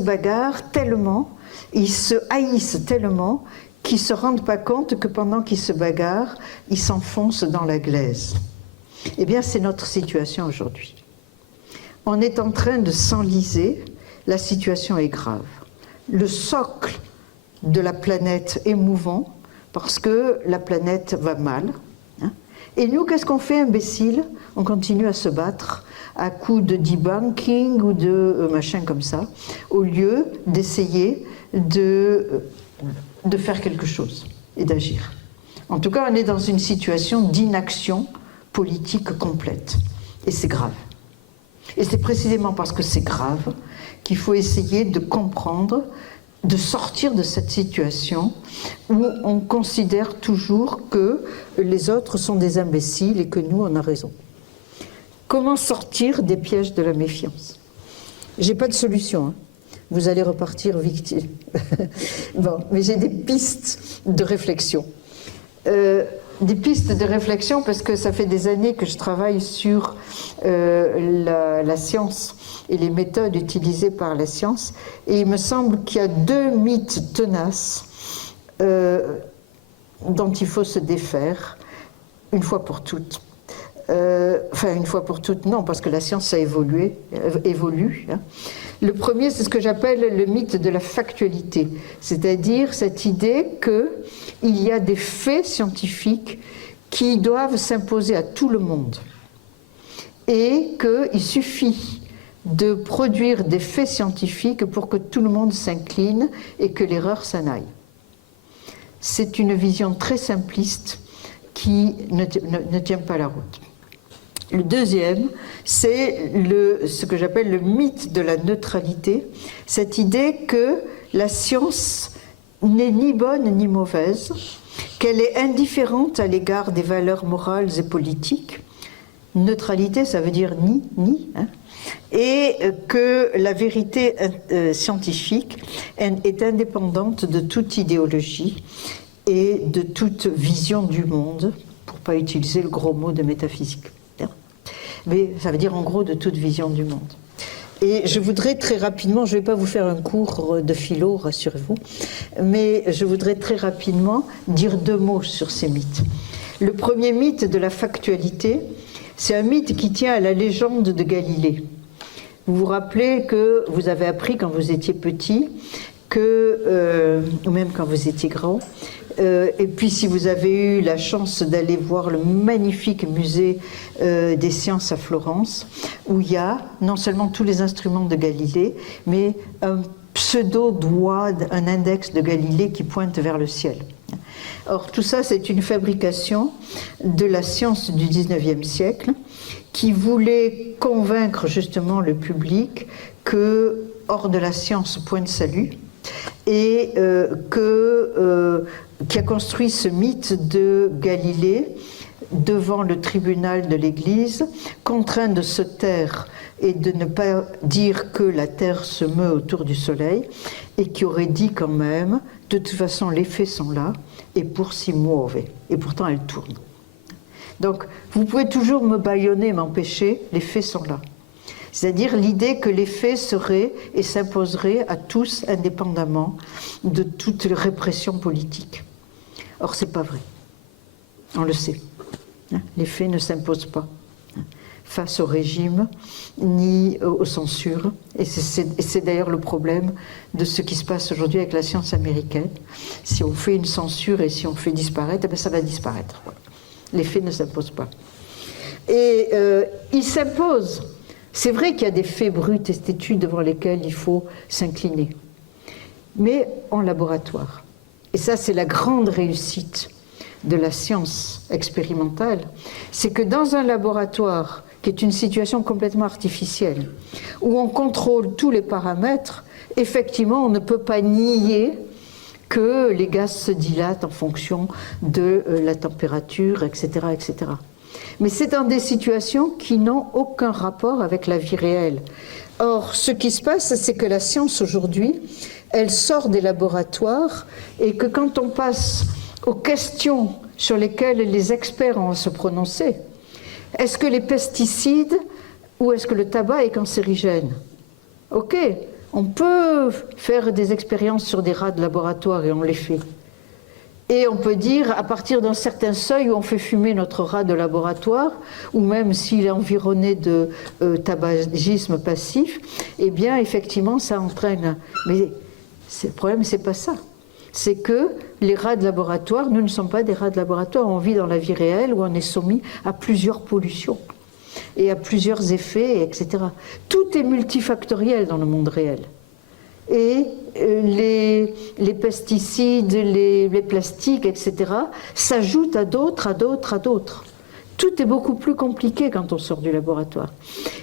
bagarrent tellement, ils se haïssent tellement, qu'ils ne se rendent pas compte que pendant qu'ils se bagarrent, ils s'enfoncent dans la glaise. Eh bien, c'est notre situation aujourd'hui. On est en train de s'enliser, la situation est grave. Le socle de la planète est mouvant, parce que la planète va mal, Et nous, qu'est-ce qu'on fait, imbéciles? On continue à se battre à coups de debunking ou de machin comme ça, au lieu d'essayer de faire quelque chose et d'agir. En tout cas, on est dans une situation d'inaction politique complète. Et c'est grave. Et c'est précisément parce que c'est grave qu'il faut essayer de comprendre, de sortir de cette situation où on considère toujours que les autres sont des imbéciles et que nous, on a raison. Comment sortir des pièges de la méfiance? J'ai pas de solution, hein. Vous allez repartir victime. Bon, mais j'ai des pistes de réflexion. Des pistes de réflexion parce que ça fait des années que je travaille sur la science et les méthodes utilisées par la science, et il me semble qu'il y a deux mythes tenaces dont il faut se défaire une fois pour toutes. Enfin, une fois pour toutes, non, parce que la science a évolue. Hein. Le premier, c'est ce que j'appelle le mythe de la factualité, c'est-à-dire cette idée qu'il y a des faits scientifiques qui doivent s'imposer à tout le monde et qu'il suffit de produire des faits scientifiques pour que tout le monde s'incline et que l'erreur s'en aille. C'est une vision très simpliste qui ne tient pas la route. Le deuxième, c'est ce que j'appelle le mythe de la neutralité, cette idée que la science n'est ni bonne ni mauvaise, qu'elle est indifférente à l'égard des valeurs morales et politiques. Neutralité, ça veut dire ni, hein, et que la vérité scientifique est indépendante de toute idéologie et de toute vision du monde, pour ne pas utiliser le gros mot de métaphysique. Mais ça veut dire en gros de toute vision du monde. Et je voudrais très rapidement, je ne vais pas vous faire un cours de philo, rassurez-vous, mais je voudrais très rapidement dire deux mots sur ces mythes. Le premier mythe de la factualité, c'est un mythe qui tient à la légende de Galilée. Vous vous rappelez que vous avez appris quand vous étiez petit, ou même quand vous étiez grand, et puis si vous avez eu la chance d'aller voir le magnifique musée des sciences à Florence, où il y a non seulement tous les instruments de Galilée, mais un pseudo-doigt, un index de Galilée qui pointe vers le ciel. Or, tout ça, c'est une fabrication de la science du XIXe siècle qui voulait convaincre justement le public que, hors de la science, point de salut, et qui a construit ce mythe de Galilée devant le tribunal de l'Église, contraint de se taire et de ne pas dire que la Terre se meut autour du Soleil, et qui aurait dit quand même, de toute façon les faits sont là, et pour si mauvais, et pourtant elle tourne. Donc vous pouvez toujours me bâillonner, m'empêcher, les faits sont là. C'est-à-dire l'idée que les faits seraient et s'imposeraient à tous indépendamment de toute répression politique. Or, ce n'est pas vrai. On le sait. Les faits ne s'imposent pas face au régime ni aux censures. Et c'est d'ailleurs le problème de ce qui se passe aujourd'hui avec la science américaine. Si on fait une censure et si on fait disparaître, eh bien ça va disparaître. Les faits ne s'imposent pas. Et ils s'imposent. C'est vrai qu'il y a des faits bruts et têtus devant lesquels il faut s'incliner, mais en laboratoire. Et ça, c'est la grande réussite de la science expérimentale, c'est que dans un laboratoire, qui est une situation complètement artificielle, où on contrôle tous les paramètres, effectivement, on ne peut pas nier que les gaz se dilatent en fonction de la température, etc., etc. Mais c'est dans des situations qui n'ont aucun rapport avec la vie réelle. Or, ce qui se passe, c'est que la science aujourd'hui, elle sort des laboratoires et que quand on passe aux questions sur lesquelles les experts ont à se prononcer, est-ce que les pesticides ou est-ce que le tabac est cancérigène? Ok, on peut faire des expériences sur des rats de laboratoire et on les fait. Et on peut dire, à partir d'un certain seuil où on fait fumer notre rat de laboratoire, ou même s'il est environné de tabagisme passif, eh bien, effectivement, ça entraîne. Mais le problème, c'est pas ça. C'est que les rats de laboratoire, nous ne sommes pas des rats de laboratoire, on vit dans la vie réelle où on est soumis à plusieurs pollutions et à plusieurs effets, etc. Tout est multifactoriel dans le monde réel. Et les pesticides, les plastiques, etc., s'ajoutent à d'autres, à d'autres, à d'autres. Tout est beaucoup plus compliqué quand on sort du laboratoire.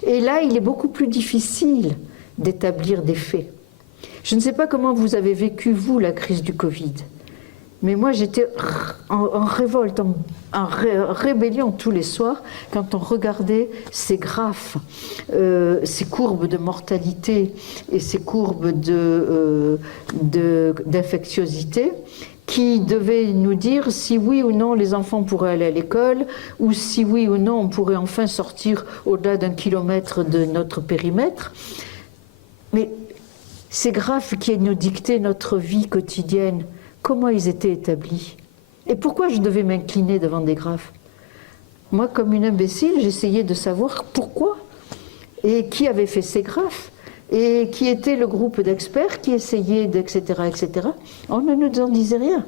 Et là, il est beaucoup plus difficile d'établir des faits. Je ne sais pas comment vous avez vécu, vous, la crise du Covid. Mais moi, j'étais en révolte, en rébellion tous les soirs quand on regardait ces graphes, ces courbes de mortalité et ces courbes d'infectiosité qui devaient nous dire si oui ou non les enfants pourraient aller à l'école ou si oui ou non on pourrait enfin sortir au-delà d'1 kilomètre de notre périmètre. Mais ces graphes qui nous dictaient notre vie quotidienne, comment ils étaient établis? Et pourquoi je devais m'incliner devant des graphes? Moi, comme une imbécile, j'essayais de savoir pourquoi et qui avait fait ces graphes et qui était le groupe d'experts qui essayait, etc., etc. On ne nous en disait rien.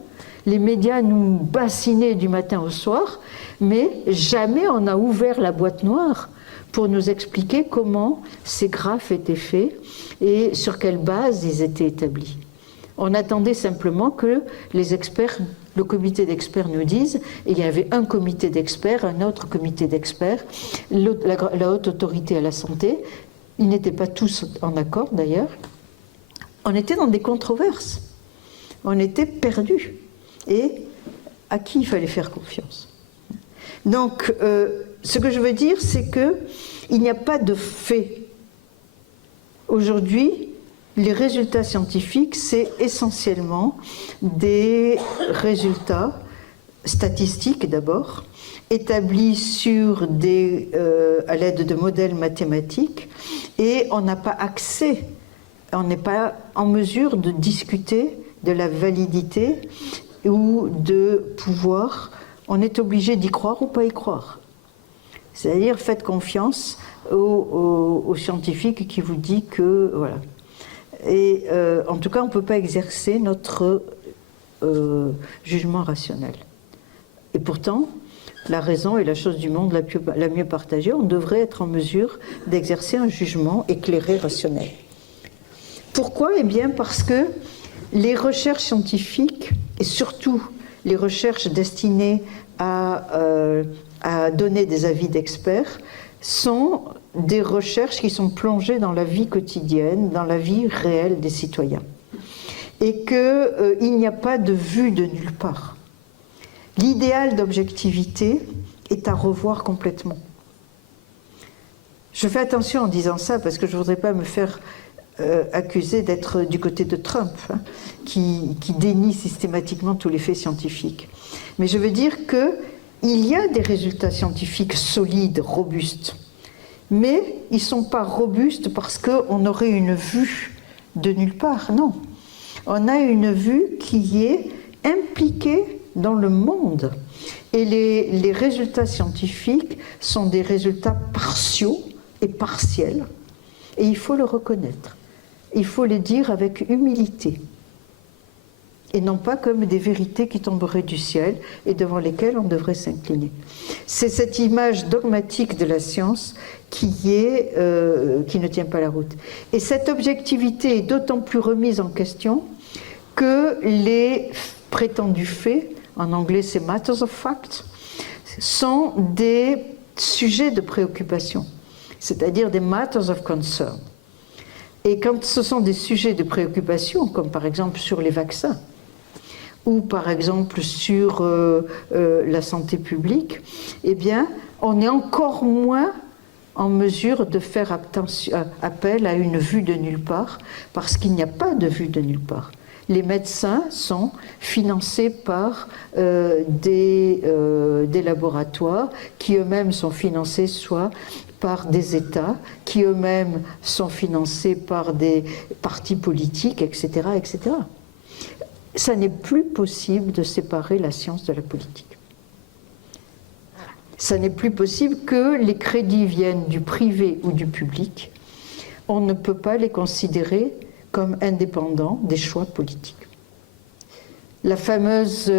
Les médias nous bassinaient du matin au soir, mais jamais on n'a ouvert la boîte noire pour nous expliquer comment ces graphes étaient faits et sur quelle base ils étaient établis. On attendait simplement que les experts, le comité d'experts nous dise, et il y avait un comité d'experts, un autre comité d'experts, la haute autorité à la santé, ils n'étaient pas tous en accord d'ailleurs. On était dans des controverses, on était perdus. Et à qui il fallait faire confiance? Donc, ce que je veux dire, c'est qu'il n'y a pas de fait. Aujourd'hui, les résultats scientifiques, c'est essentiellement des résultats statistiques d'abord, établis sur à l'aide de modèles mathématiques, et on n'a pas accès, on n'est pas en mesure de discuter de la validité ou de pouvoir, on est obligé d'y croire ou pas y croire. C'est-à-dire, faites confiance aux scientifiques qui vous dit que, voilà. Et en tout cas, on ne peut pas exercer notre jugement rationnel. Et pourtant, la raison est la chose du monde la mieux partagée. On devrait être en mesure d'exercer un jugement éclairé, rationnel. Pourquoi? Eh bien, parce que les recherches scientifiques, et surtout les recherches destinées à donner des avis d'experts, sont des recherches qui sont plongées dans la vie quotidienne, dans la vie réelle des citoyens. Et qu'il n'y a pas de vue de nulle part. L'idéal d'objectivité est à revoir complètement. Je fais attention en disant ça parce que je ne voudrais pas me faire accuser d'être du côté de Trump, hein, qui dénie systématiquement tous les faits scientifiques. Mais je veux dire qu'il y a des résultats scientifiques solides, robustes, mais ils ne sont pas robustes parce qu'on aurait une vue de nulle part, non. On a une vue qui est impliquée dans le monde. Et les résultats scientifiques sont des résultats partiaux et partiels. Et il faut le reconnaître. Il faut les dire avec humilité. Et non pas comme des vérités qui tomberaient du ciel et devant lesquelles on devrait s'incliner. C'est cette image dogmatique de la science qui ne tient pas la route. Et cette objectivité est d'autant plus remise en question que les prétendus faits, en anglais c'est matters of fact, sont des sujets de préoccupation, c'est-à-dire des matters of concern. Et quand ce sont des sujets de préoccupation, comme par exemple sur les vaccins, ou par exemple sur la santé publique, eh bien, on est encore moins en mesure de faire appel à une vue de nulle part, parce qu'il n'y a pas de vue de nulle part. Les médecins sont financés par des laboratoires qui eux-mêmes sont financés soit par des États, qui eux-mêmes sont financés par des partis politiques, etc., etc. Ça n'est plus possible de séparer la science de la politique. Ça n'est plus possible que les crédits viennent du privé ou du public. On ne peut pas les considérer comme indépendants des choix politiques. la fameuse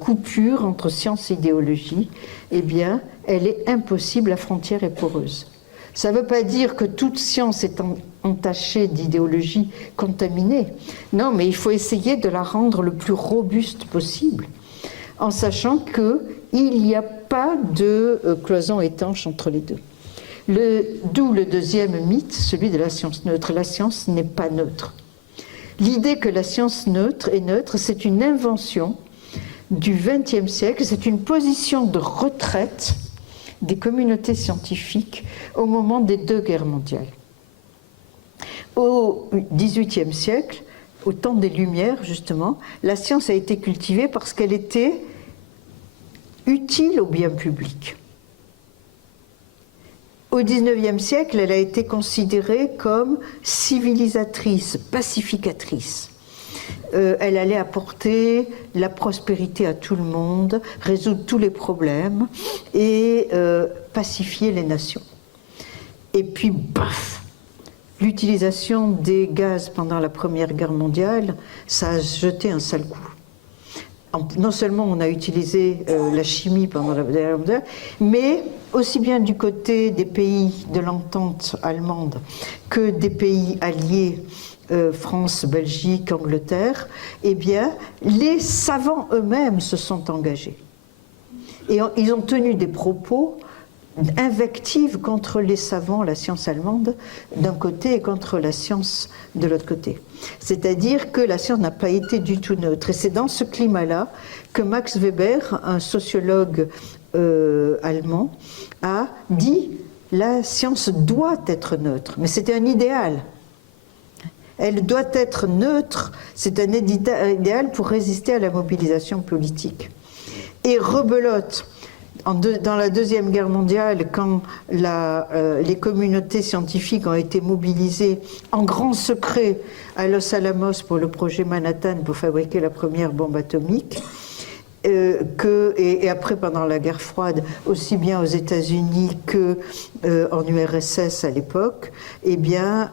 coupure entre science et idéologie, eh bien, elle est impossible, la frontière est poreuse. Ça ne veut pas dire que toute science est entachée d'idéologie contaminée. Non, mais il faut essayer de la rendre le plus robuste possible, en sachant qu'il n'y a pas de cloison étanche entre les deux. D'où le deuxième mythe, celui de la science neutre. La science n'est pas neutre. L'idée que la science est neutre, c'est une invention du XXe siècle, c'est une position de retraite des communautés scientifiques au moment des deux guerres mondiales. Au XVIIIe siècle, au temps des Lumières, justement, la science a été cultivée parce qu'elle était utile au bien public. Au XIXe siècle, elle a été considérée comme civilisatrice, pacificatrice. Elle allait apporter la prospérité à tout le monde, résoudre tous les problèmes et pacifier les nations. Et puis, baf, l'utilisation des gaz pendant la Première Guerre mondiale, ça a jeté un sale coup. Non seulement on a utilisé la chimie pendant la Guerre mondiale, mais aussi bien du côté des pays de l'entente allemande que des pays alliés, France, Belgique, Angleterre, eh bien, les savants eux-mêmes se sont engagés. Et ils ont tenu des propos invectives contre les savants, la science allemande, d'un côté, et contre la science de l'autre côté. C'est-à-dire que la science n'a pas été du tout neutre. Et c'est dans ce climat-là que Max Weber, un sociologue allemand, a dit « la science doit être neutre ». Mais c'était un idéal. Elle doit être neutre, c'est un idéal pour résister à la mobilisation politique. Et rebelote, dans la Deuxième Guerre mondiale, quand les communautés scientifiques ont été mobilisées en grand secret à Los Alamos pour le projet Manhattan pour fabriquer la première bombe atomique, et après pendant la guerre froide, aussi bien aux États-Unis qu'en URSS à l'époque, eh bien,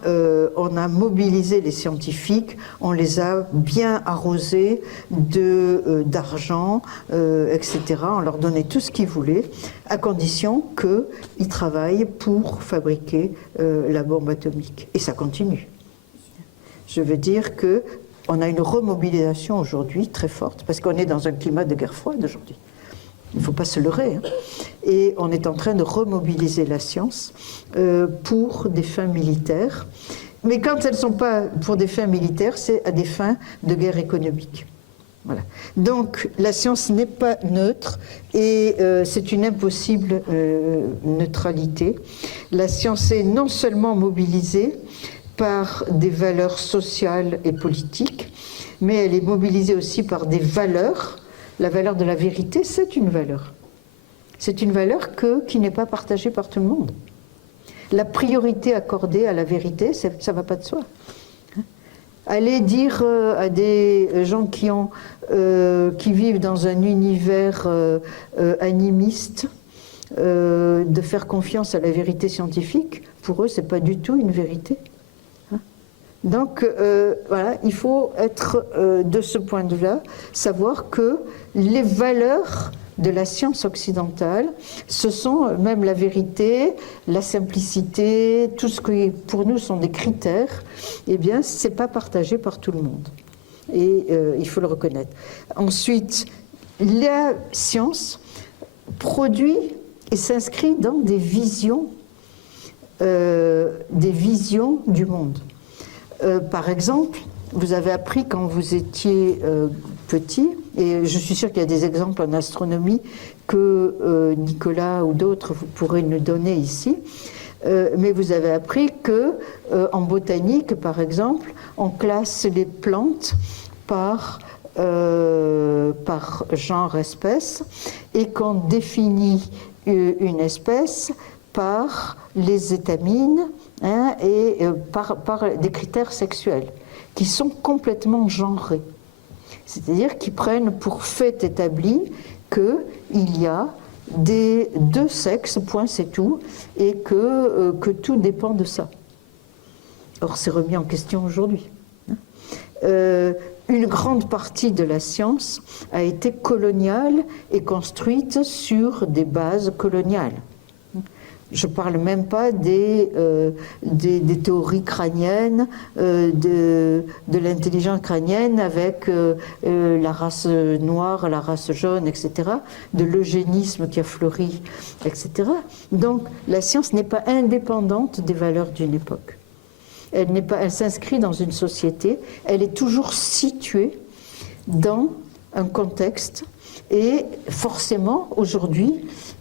on a mobilisé les scientifiques, on les a bien arrosés d'argent, etc. On leur donnait tout ce qu'ils voulaient, à condition qu'ils travaillent pour fabriquer la bombe atomique. Et ça continue. Je veux dire que on a une remobilisation aujourd'hui très forte, parce qu'on est dans un climat de guerre froide aujourd'hui. Il ne faut pas se leurrer. Hein. Et on est en train de remobiliser la science pour des fins militaires. Mais quand elles ne sont pas pour des fins militaires, c'est à des fins de guerre économique. Voilà. Donc la science n'est pas neutre et c'est une impossible neutralité. La science est non seulement mobilisée par des valeurs sociales et politiques, mais elle est mobilisée aussi par des valeurs. La valeur de la vérité, c'est une valeur. C'est une valeur qui n'est pas partagée par tout le monde. La priorité accordée à la vérité, ça ne va pas de soi. Aller dire à des gens qui vivent dans un univers animiste de faire confiance à la vérité scientifique, pour eux, ce n'est pas du tout une vérité. Donc, voilà, il faut être, de ce point de vue-là, savoir que les valeurs de la science occidentale, ce sont même la vérité, la simplicité, tout ce qui pour nous sont des critères, eh bien, ce n'est pas partagé par tout le monde. Et il faut le reconnaître. Ensuite, la science produit et s'inscrit dans des visions du monde. Par exemple, vous avez appris quand vous étiez petit, et je suis sûre qu'il y a des exemples en astronomie que Nicolas ou d'autres vous pourrez nous donner ici, mais vous avez appris qu'en botanique, par exemple, on classe les plantes par genre espèce et qu'on définit une espèce par les étamines et par des critères sexuels qui sont complètement genrés. C'est-à-dire qu'ils prennent pour fait établi qu'il y a deux sexes, point c'est tout, et que tout dépend de ça. Or, c'est remis en question aujourd'hui. une grande partie de la science a été coloniale et construite sur des bases coloniales. Je ne parle même pas des théories crâniennes, de l'intelligence crânienne avec la race noire, la race jaune, etc., de l'eugénisme qui a fleuri, etc. Donc la science n'est pas indépendante des valeurs d'une époque. Elle s'inscrit dans une société, elle est toujours située dans un contexte. Et forcément, aujourd'hui,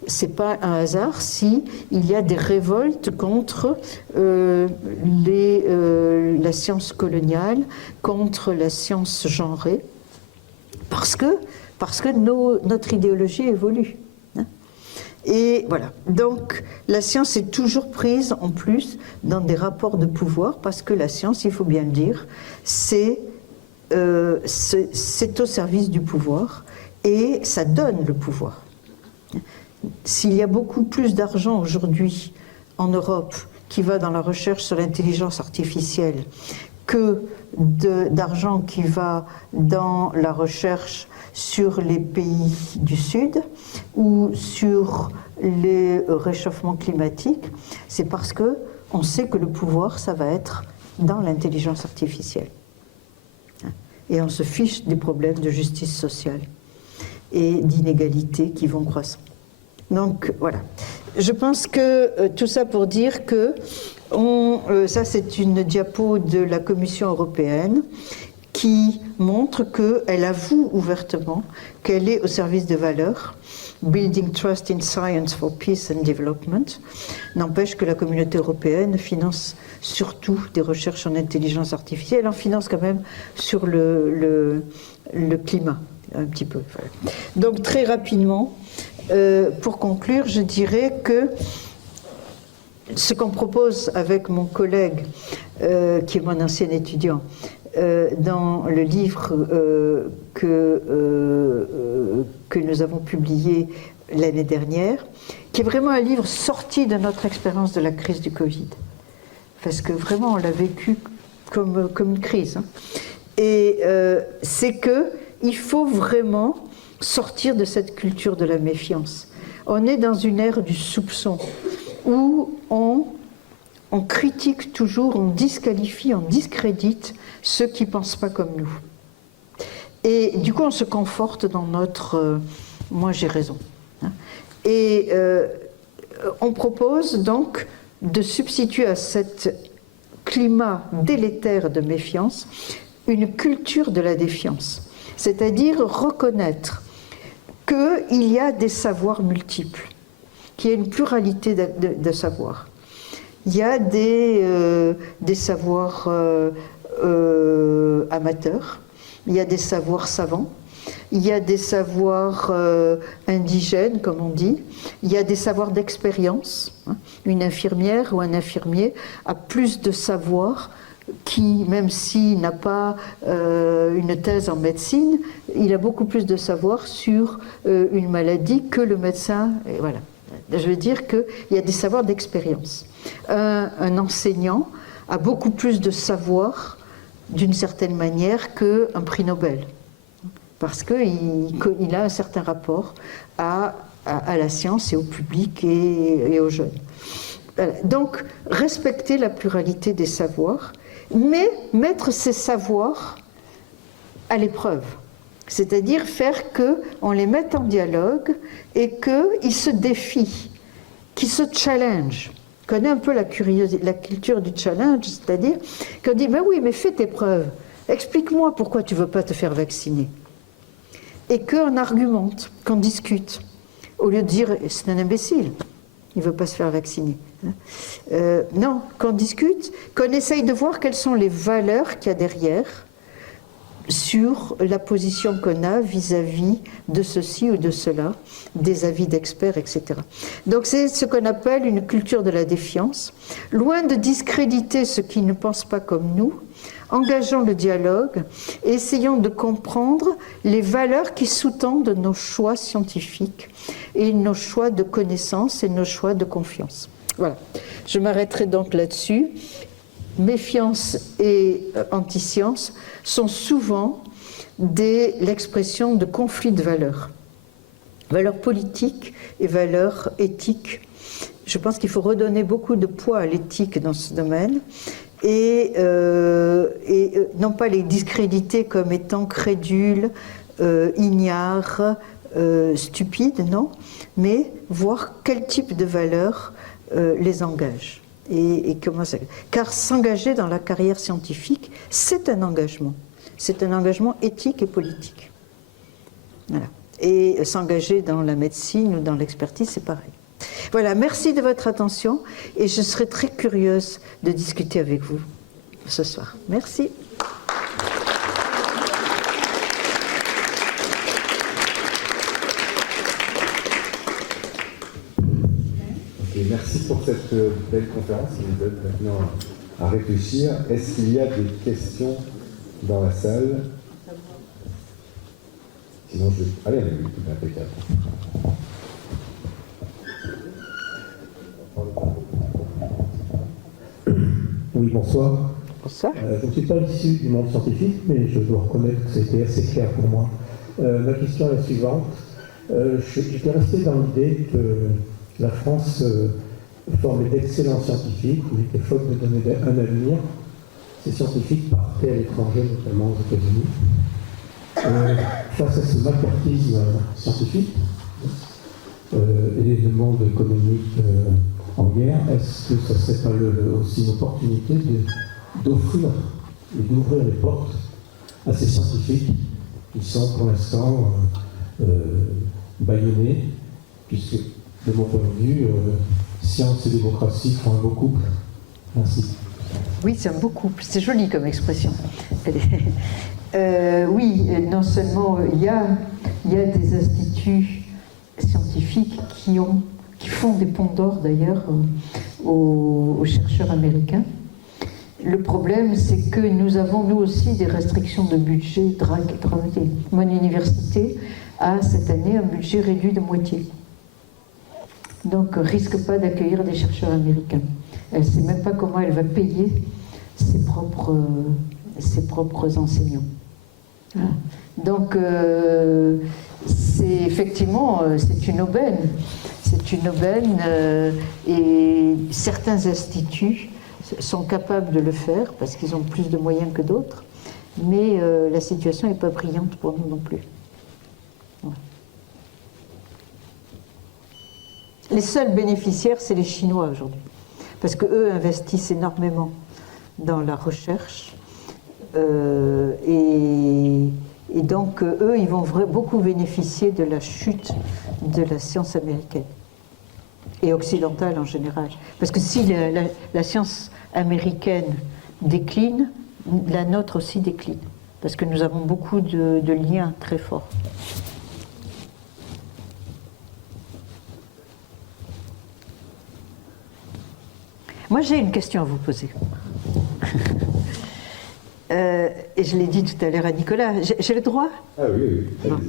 ce n'est pas un hasard si il y a des révoltes contre la science coloniale, contre la science genrée, parce que notre idéologie évolue. Et voilà. Donc, la science est toujours prise, en plus, dans des rapports de pouvoir, parce que la science, il faut bien le dire, c'est au service du pouvoir. Et ça donne le pouvoir. S'il y a beaucoup plus d'argent aujourd'hui en Europe qui va dans la recherche sur l'intelligence artificielle que d'argent qui va dans la recherche sur les pays du Sud ou sur les réchauffements climatiques, c'est parce qu'on sait que le pouvoir, ça va être dans l'intelligence artificielle. Et on se fiche des problèmes de justice sociale et d'inégalités qui vont croissant. Donc voilà. Je pense que tout ça pour dire que ça c'est une diapo de la Commission européenne qui montre qu'elle avoue ouvertement qu'elle est au service des valeurs, Building Trust in Science for Peace and Development. N'empêche que la communauté européenne finance surtout des recherches en intelligence artificielle, elle en finance quand même sur le climat. Un petit peu. Voilà. Donc très rapidement, pour conclure, je dirais que ce qu'on propose avec mon collègue, qui est mon ancien étudiant, dans le livre que nous avons publié l'année dernière, qui est vraiment un livre sorti de notre expérience de la crise du Covid, parce que vraiment on l'a vécu comme une crise. Hein. Et c'est que il faut vraiment sortir de cette culture de la méfiance. On est dans une ère du soupçon, où on critique toujours, on disqualifie, on discrédite ceux qui ne pensent pas comme nous. Et du coup, on se conforte dans notre « moi j'ai raison ». Et on propose donc de substituer à cet climat délétère de méfiance une culture de la défiance. C'est-à-dire reconnaître qu'il y a des savoirs multiples, qu'il y a une pluralité de savoirs. Il y a des savoirs amateurs, il y a des savoirs savants, il y a des savoirs indigènes, comme on dit, il y a des savoirs d'expérience. Une infirmière ou un infirmier a plus de savoir qui, même s'il n'a pas une thèse en médecine, il a beaucoup plus de savoir sur une maladie que le médecin. Et voilà. Je veux dire qu'il y a des savoirs d'expérience. Un enseignant a beaucoup plus de savoir, d'une certaine manière, qu'un prix Nobel, parce qu'il a un certain rapport à la science et au public et aux jeunes. Voilà. Donc, respecter la pluralité des savoirs, mais mettre ces savoirs à l'épreuve. C'est-à-dire faire qu'on les mette en dialogue et qu'ils se défient, qu'ils se challenge. On connaît un peu la culture du challenge, c'est-à-dire qu'on dit « ben oui, mais fais tes preuves, explique-moi pourquoi tu ne veux pas te faire vacciner ». Et qu'on argumente, qu'on discute, au lieu de dire « c'est un imbécile, il ne veut pas se faire vacciner ». Non, qu'on discute, qu'on essaye de voir quelles sont les valeurs qu'il y a derrière sur la position qu'on a vis-à-vis de ceci ou de cela, des avis d'experts, etc. Donc c'est ce qu'on appelle une culture de la défiance. Loin de discréditer ceux qui ne pensent pas comme nous, engageons le dialogue et essayons de comprendre les valeurs qui sous-tendent nos choix scientifiques et nos choix de connaissance et nos choix de confiance. Voilà, je m'arrêterai donc là-dessus. méfiance et anti-science sont souvent l'expression de conflits de valeurs. Valeurs politiques et valeurs éthiques. Je pense qu'il faut redonner beaucoup de poids à l'éthique dans ce domaine et non pas les discréditer comme étant crédules, ignares, stupides, non, mais voir quel type de valeurs les engage. Et comment ça... Car s'engager dans la carrière scientifique, c'est un engagement. C'est un engagement éthique et politique. Voilà. Et s'engager dans la médecine ou dans l'expertise, c'est pareil. Voilà, merci de votre attention et je serai très curieuse de discuter avec vous ce soir. Merci. Et merci pour cette belle conférence qui nous donne maintenant à réfléchir. Est-ce qu'il y a des questions dans la salle? Sinon, je vais... Allez, oui, tout impeccable. Oui, bonsoir. Bonsoir. Je ne suis pas issu du monde scientifique, mais je dois reconnaître que c'était assez clair pour moi. Ma question est la suivante. J'étais resté dans l'idée que la France formait d'excellents scientifiques, mais que faute de donner un avenir, ces scientifiques partaient à l'étranger, notamment aux États-Unis. Face à ce macartisme scientifique et le monde économique en guerre, est-ce que ça ne serait pas aussi une opportunité d'ouvrir les portes à ces scientifiques qui sont pour l'instant bâillonnés, puisque de mon point de vue, science et démocratie font un beau couple. Merci. Oui, c'est un beau couple. C'est joli comme expression. Oui, non seulement il y a des instituts scientifiques qui font des ponts d'or d'ailleurs aux chercheurs américains. Le problème, c'est que nous avons nous aussi des restrictions de budget dramatiques. Mon université a cette année un budget réduit de moitié. Donc risque pas d'accueillir des chercheurs américains. Elle ne sait même pas comment elle va payer ses propres enseignants. Voilà. Donc c'est effectivement c'est une aubaine. C'est une aubaine et certains instituts sont capables de le faire parce qu'ils ont plus de moyens que d'autres, mais la situation n'est pas brillante pour nous non plus. Voilà. Les seuls bénéficiaires, c'est les Chinois aujourd'hui, parce qu'eux investissent énormément dans la recherche et donc eux, ils vont beaucoup bénéficier de la chute de la science américaine et occidentale en général. Parce que si la science américaine décline, la nôtre aussi décline, parce que nous avons beaucoup de liens très forts. Moi, j'ai une question à vous poser. Et je l'ai dit tout à l'heure à Nicolas. J'ai le droit ? Ah oui, oui. Bon.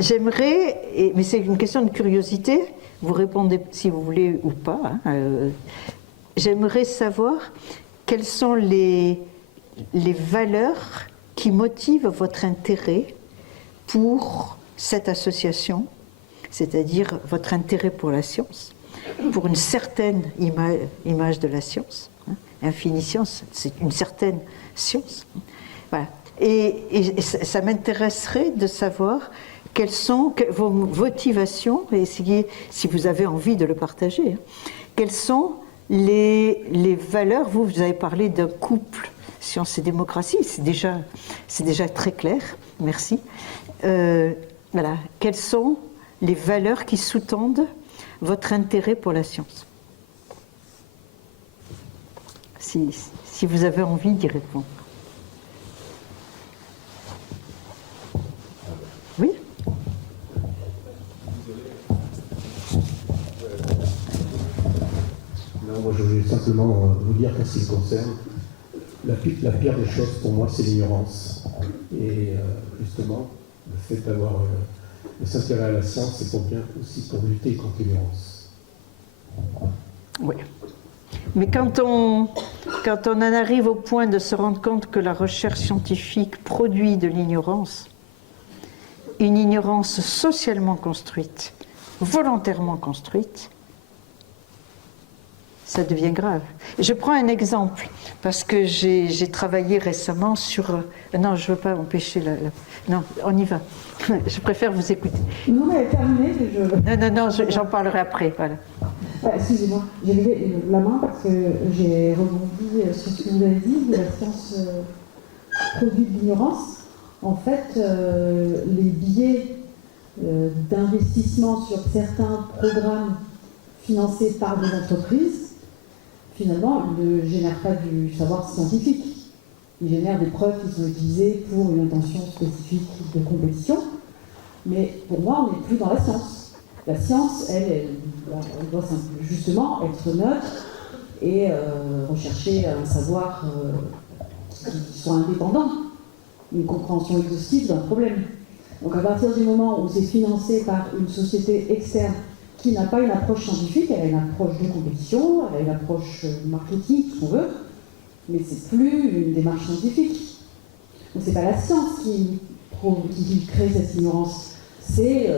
J'aimerais, mais c'est une question de curiosité, vous répondez si vous voulez ou pas. J'aimerais savoir quelles sont les valeurs qui motivent votre intérêt pour cette association, c'est-à-dire votre intérêt pour la science, pour une certaine image de la science. Infini science, c'est une certaine science. Voilà. Et ça m'intéresserait de savoir quelles sont vos motivations, et essayez, si vous avez envie de le partager, quelles sont les valeurs. Vous avez parlé d'un couple science et démocratie, c'est déjà très clair, merci. Voilà. Quelles sont les valeurs qui sous-tendent votre intérêt pour la science ? Si vous avez envie d'y répondre. Oui ? Non, moi je voulais simplement vous dire qu'en ce qui me concerne, la pire des choses pour moi c'est l'ignorance. Et justement, le fait d'avoir de s'intéresser à la science, c'est pour bien aussi pour lutter contre l'ignorance. Oui. Mais quand on quand on en arrive au point de se rendre compte que la recherche scientifique produit de l'ignorance, une ignorance socialement construite, volontairement construite, ça devient grave. Je prends un exemple, parce que j'ai travaillé récemment sur... Non, je ne veux pas empêcher Non, on y va. Je préfère vous écouter. Non, mais terminé. Non, j'en parlerai après, voilà. Excusez-moi, j'ai levé la main parce que j'ai rebondi sur ce que vous avez dit, de la science produit de l'ignorance. En fait, les biais d'investissement sur certains programmes financés par des entreprises, finalement, ne génèrent pas du savoir scientifique. Ils génèrent des preuves qui sont utilisées pour une intention spécifique de compétition. Mais pour moi, on n'est plus dans la science. La science, elle doit justement être neutre et rechercher un savoir qui soit indépendant, une compréhension exhaustive d'un problème. Donc à partir du moment où c'est financé par une société externe qui n'a pas une approche scientifique, elle a une approche de compétition, elle a une approche marketing, ce qu'on veut, mais c'est plus une démarche scientifique. Donc c'est pas la science qui crée cette ignorance. C'est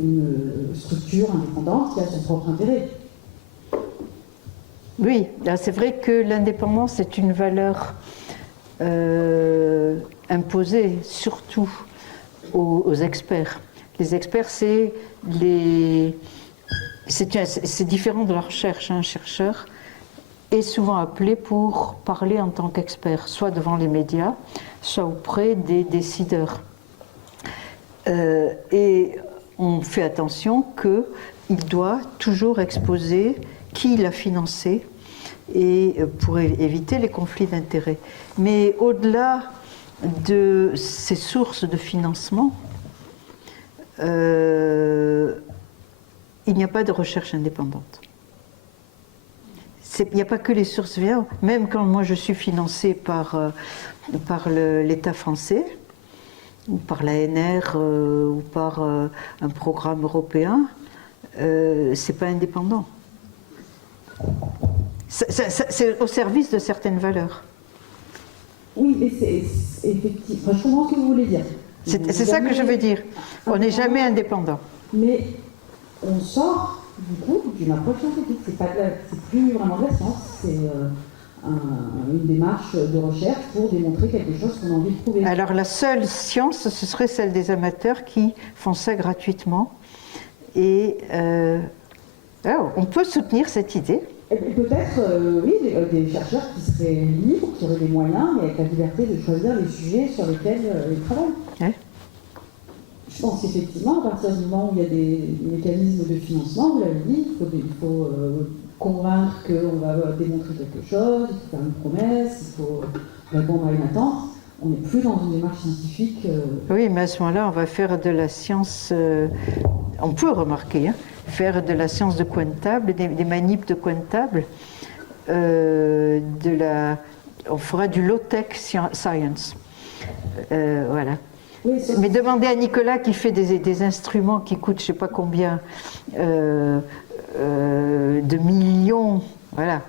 une structure indépendante qui a son propre intérêt. Oui, c'est vrai que l'indépendance est une valeur imposée surtout aux experts. Les experts, c'est différent de la recherche. Un chercheur est souvent appelé pour parler en tant qu'expert, soit devant les médias, soit auprès des décideurs. Et on fait attention qu'il doit toujours exposer qui l'a financé et pour éviter les conflits d'intérêts. Mais au-delà de ces sources de financement, il n'y a pas de recherche indépendante. Il n'y a pas que les sources viennent. Même quand moi je suis financée par l'État français, ou par l'ANR, ou par un programme européen, c'est pas indépendant. C'est au service de certaines valeurs. Oui, mais c'est effectivement. Enfin, je comprends ce que vous voulez dire. C'est ça que je veux dire. On n'est jamais indépendant. Mais on sort du coup d'une approche scientifique. C'est plus vraiment de la science. C'est une démarche de recherche pour démontrer quelque chose qu'on a envie de prouver. Alors la seule science, ce serait celle des amateurs qui font ça gratuitement. Et alors, on peut soutenir cette idée. Peut-être, oui, des chercheurs qui seraient libres, qui auraient des moyens, mais avec la liberté de choisir les sujets sur lesquels ils travaillent. Ouais. Je pense qu'effectivement, à partir du moment où il y a des mécanismes de financement, vous l'avez dit, il faut convaincre qu'on va démontrer quelque chose, il faut faire une promesse, il faut répondre à une attente. On n'est plus dans une démarche scientifique. Oui, mais à ce moment-là, on va faire de la science... on peut remarquer, faire de la science de coin de table, des manips de coin de table, on fera du low-tech science. Voilà. Oui, mais demandez à Nicolas qui fait des instruments qui coûtent je ne sais pas combien de millions, voilà,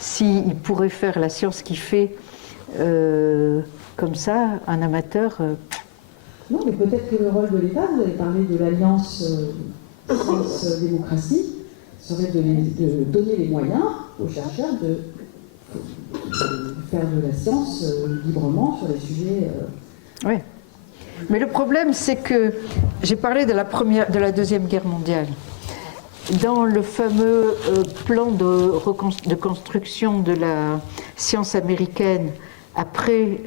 s'il pourrait faire la science qu'il fait comme ça, un amateur... Non, mais peut-être que le rôle de l'État, vous avez parlé de l'alliance science-démocratie, serait de donner les moyens aux chercheurs de faire de la science librement sur les sujets... Oui. Mais le problème, c'est que j'ai parlé de la Deuxième Guerre mondiale. Dans le fameux plan de construction de la science américaine après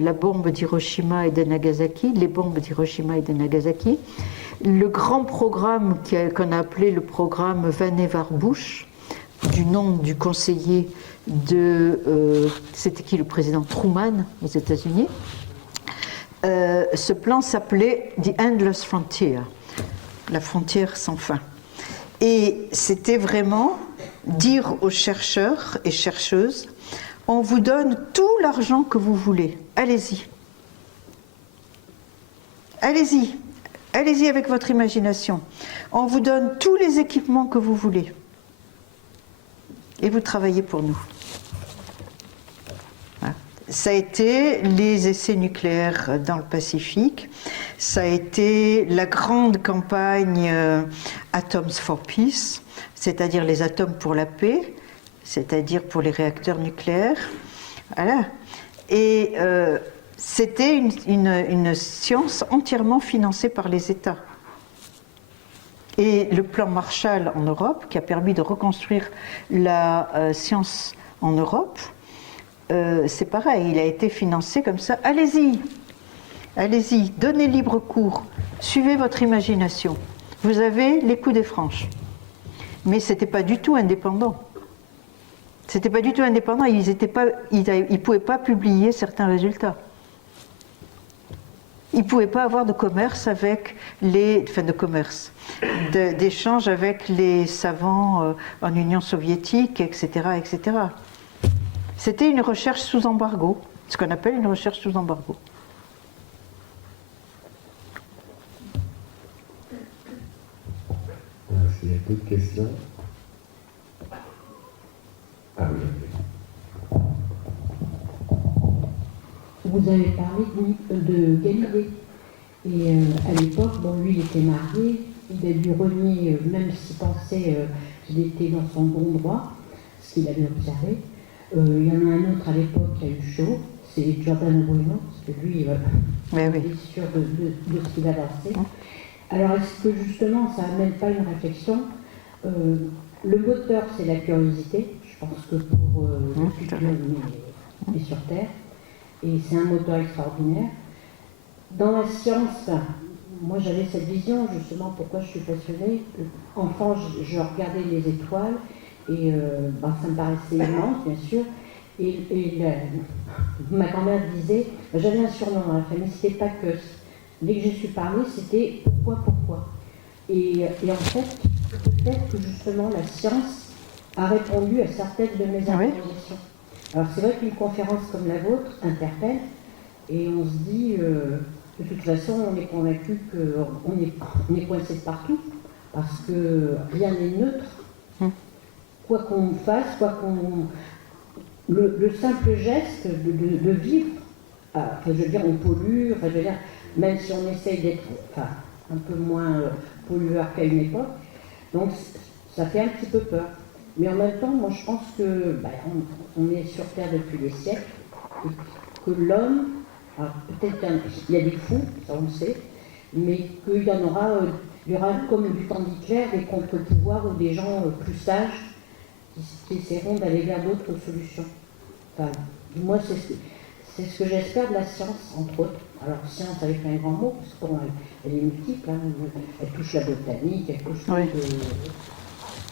la bombe d'Hiroshima et de Nagasaki, les bombes d'Hiroshima et de Nagasaki, le grand programme qu'on a appelé le programme Vannevar Bush, du nom du conseiller c'était qui le président Truman aux États-Unis. Ce plan s'appelait The Endless Frontier, la frontière sans fin. Et c'était vraiment dire aux chercheurs et chercheuses, on vous donne tout l'argent que vous voulez, allez-y. Allez-y, allez-y avec votre imagination. On vous donne tous les équipements que vous voulez. Et vous travaillez pour nous. ça a été les essais nucléaires dans le Pacifique, ça a été la grande campagne Atoms for Peace, c'est-à-dire les atomes pour la paix, c'est-à-dire pour les réacteurs nucléaires. Voilà. Et c'était une science entièrement financée par les États. Et le plan Marshall en Europe, qui a permis de reconstruire la science en Europe, c'est pareil, il a été financé comme ça. Allez-y, allez-y, donnez libre cours, suivez votre imagination. Vous avez les coups des franches. Mais ce n'était pas du tout indépendant. C'était pas du tout indépendant, ils ne pouvaient pas publier certains résultats. Ils ne pouvaient pas avoir de commerce avec d'échange avec les savants en Union soviétique, etc., etc. C'était une recherche sous embargo, ce qu'on appelle une recherche sous embargo. Est-ce qu'il y a d'autres questions? Ah oui. Vous avez parlé de Galilée. Et à l'époque, bon, lui, il était marié, il a dû renier, même s'il pensait qu'il était dans son bon droit, ce qu'il avait observé. Il y en a un autre à l'époque qui a eu chaud, c'est Giordano Bruno, parce que lui, il est sûr de ce qu'il a lancé. Alors, est-ce que justement, ça n'amène pas une réflexion? Le moteur, c'est la curiosité. Je pense que pour le futur, on est sur Terre. Et c'est un moteur extraordinaire. Dans la science, moi j'avais cette vision, justement, pourquoi je suis passionnée. Enfant, je regardais les étoiles, et ça me paraissait immense, bien sûr. Et ma grand-mère disait, j'avais un surnom dans la famille, c'était pas que. Dès que j'ai su parler, c'était pourquoi. Et en fait, peut-être que justement la science a répondu à certaines de mes interrogations. Alors c'est vrai qu'une conférence comme la vôtre interpelle, et on se dit, de toute façon, on est convaincu qu'on est coincé de partout, parce que rien n'est neutre. Quoi qu'on fasse, le simple geste de vivre, je veux dire, on pollue, je veux dire, même si on essaye d'être un peu moins pollueur qu'à une époque, donc ça fait un petit peu peur. Mais en même temps, moi je pense que on est sur Terre depuis des siècles, et que l'homme, peut-être qu'il y a des fous, ça on le sait, mais qu'il y aura comme du temps d'Hitler des contre-pouvoirs ou des gens plus sages qui essaieront d'aller vers d'autres solutions. Moi c'est ce que j'espère de la science, entre autres. Alors science avec un grand mot, parce qu'elle est multiple, elle touche la botanique, elle touche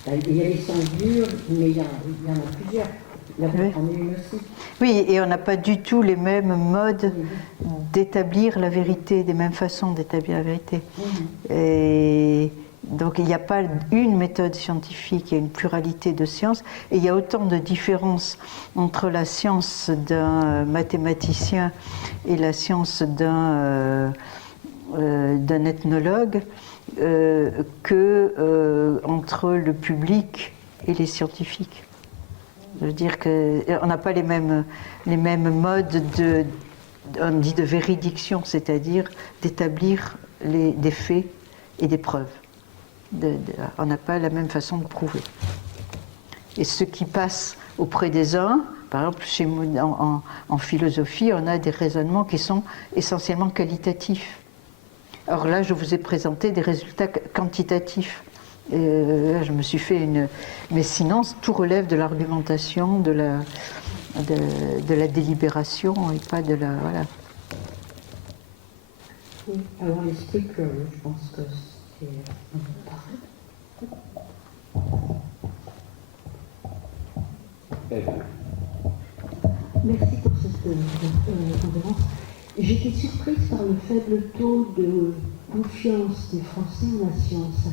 il y a les sciences dures, mais il y en a plusieurs. La vôtre en est une aussi. Oui, et on n'a pas du tout les mêmes modes d'établir la vérité, des mêmes façons d'établir la vérité. Et donc il n'y a pas une méthode scientifique, il y a une pluralité de sciences, et il y a autant de différences entre la science d'un mathématicien et la science d'un ethnologue entre le public et les scientifiques. Je veux dire qu'on n'a pas les mêmes modes on dit de véridiction, c'est-à-dire d'établir des faits et des preuves. On n'a pas la même façon de prouver. Et ce qui passe auprès des uns, par exemple, en philosophie, on a des raisonnements qui sont essentiellement qualitatifs. Or là, je vous ai présenté des résultats quantitatifs. Je me suis fait Mais sinon, tout relève de l'argumentation, de la délibération, et pas de la... Voilà. Oui, avoir l'esprit curieux, je pense que c'est important. Merci pour cette conférence. J'étais surprise par le faible taux de confiance des Français en la science.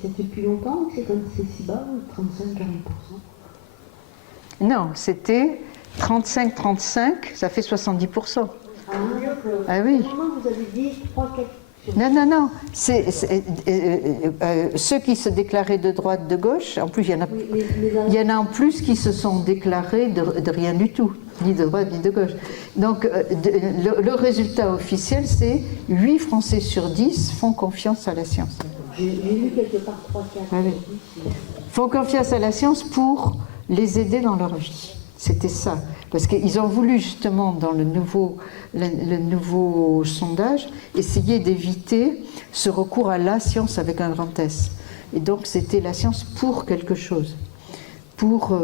C'est depuis longtemps que c'est si bas, 35-40%? Non, c'était 35-35, ça fait 70%. Ah oui. Ah oui. Au moment où vous avez dit 3-4 Non. Ceux qui se déclaraient de droite, de gauche, en plus, il y en a en plus qui se sont déclarés de rien du tout, ni de droite ni de gauche. Donc, le résultat officiel, c'est 8 Français sur 10 font confiance à la science. J'ai lu quelque part 3-4. Font confiance à la science pour les aider dans leur vie. C'était ça. Parce qu'ils ont voulu justement, dans le nouveau sondage, essayer d'éviter ce recours à la science avec un grand S. Et donc c'était la science pour quelque chose, pour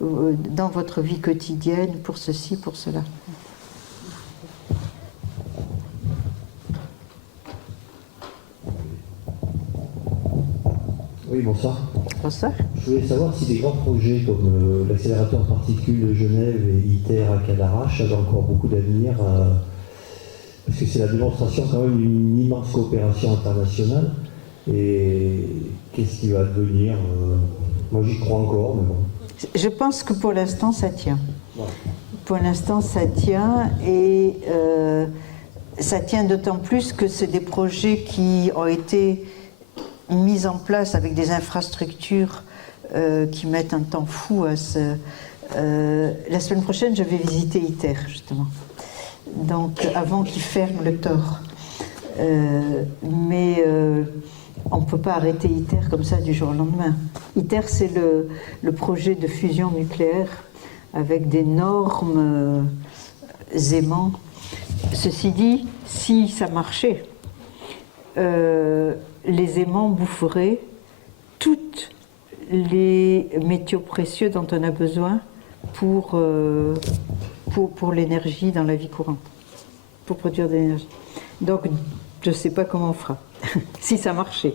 dans votre vie quotidienne, pour ceci, pour cela. Oui, bonsoir. Bonsoir. Je voulais savoir si des grands projets comme l'accélérateur particules de Genève et ITER à Cadarache avaient encore beaucoup d'avenir, parce que c'est la démonstration quand même d'une immense coopération internationale. Et qu'est-ce qui va devenir moi j'y crois encore, mais bon. Je pense que pour l'instant ça tient. Ouais. Pour l'instant ça tient, et ça tient d'autant plus que c'est des projets qui ont été mis en place avec des infrastructures qui mettent un temps fou à se... la semaine prochaine, je vais visiter ITER, justement. Donc, avant qu'ils ferment le TOR. Mais on ne peut pas arrêter ITER comme ça du jour au lendemain. ITER, c'est le projet de fusion nucléaire avec d'énormes aimants. Ceci dit, si ça marchait, les aimants boufferaient toutes les métaux précieux dont on a besoin pour l'énergie dans la vie courante, pour produire de l'énergie. Donc, je ne sais pas comment on fera, si ça marchait.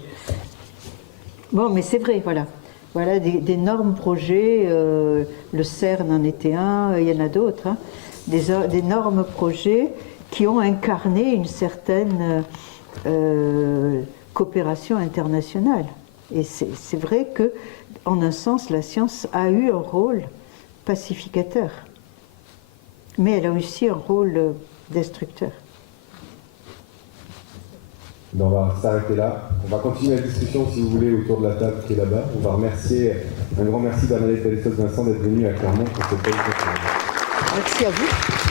Bon, mais c'est vrai, voilà. Voilà d'énormes projets, le CERN en était un, il y en a d'autres, hein, d'énormes projets qui ont incarné une certaine coopération internationale. Et c'est vrai que, en un sens, la science a eu un rôle pacificateur, mais elle a aussi un rôle destructeur. On va s'arrêter là. On va continuer la discussion, si vous voulez, autour de la table qui est là-bas. On va remercier, un grand merci Bernadette Pelletos-Vincent d'être venue à Clermont pour cette belle conférence. Merci à vous.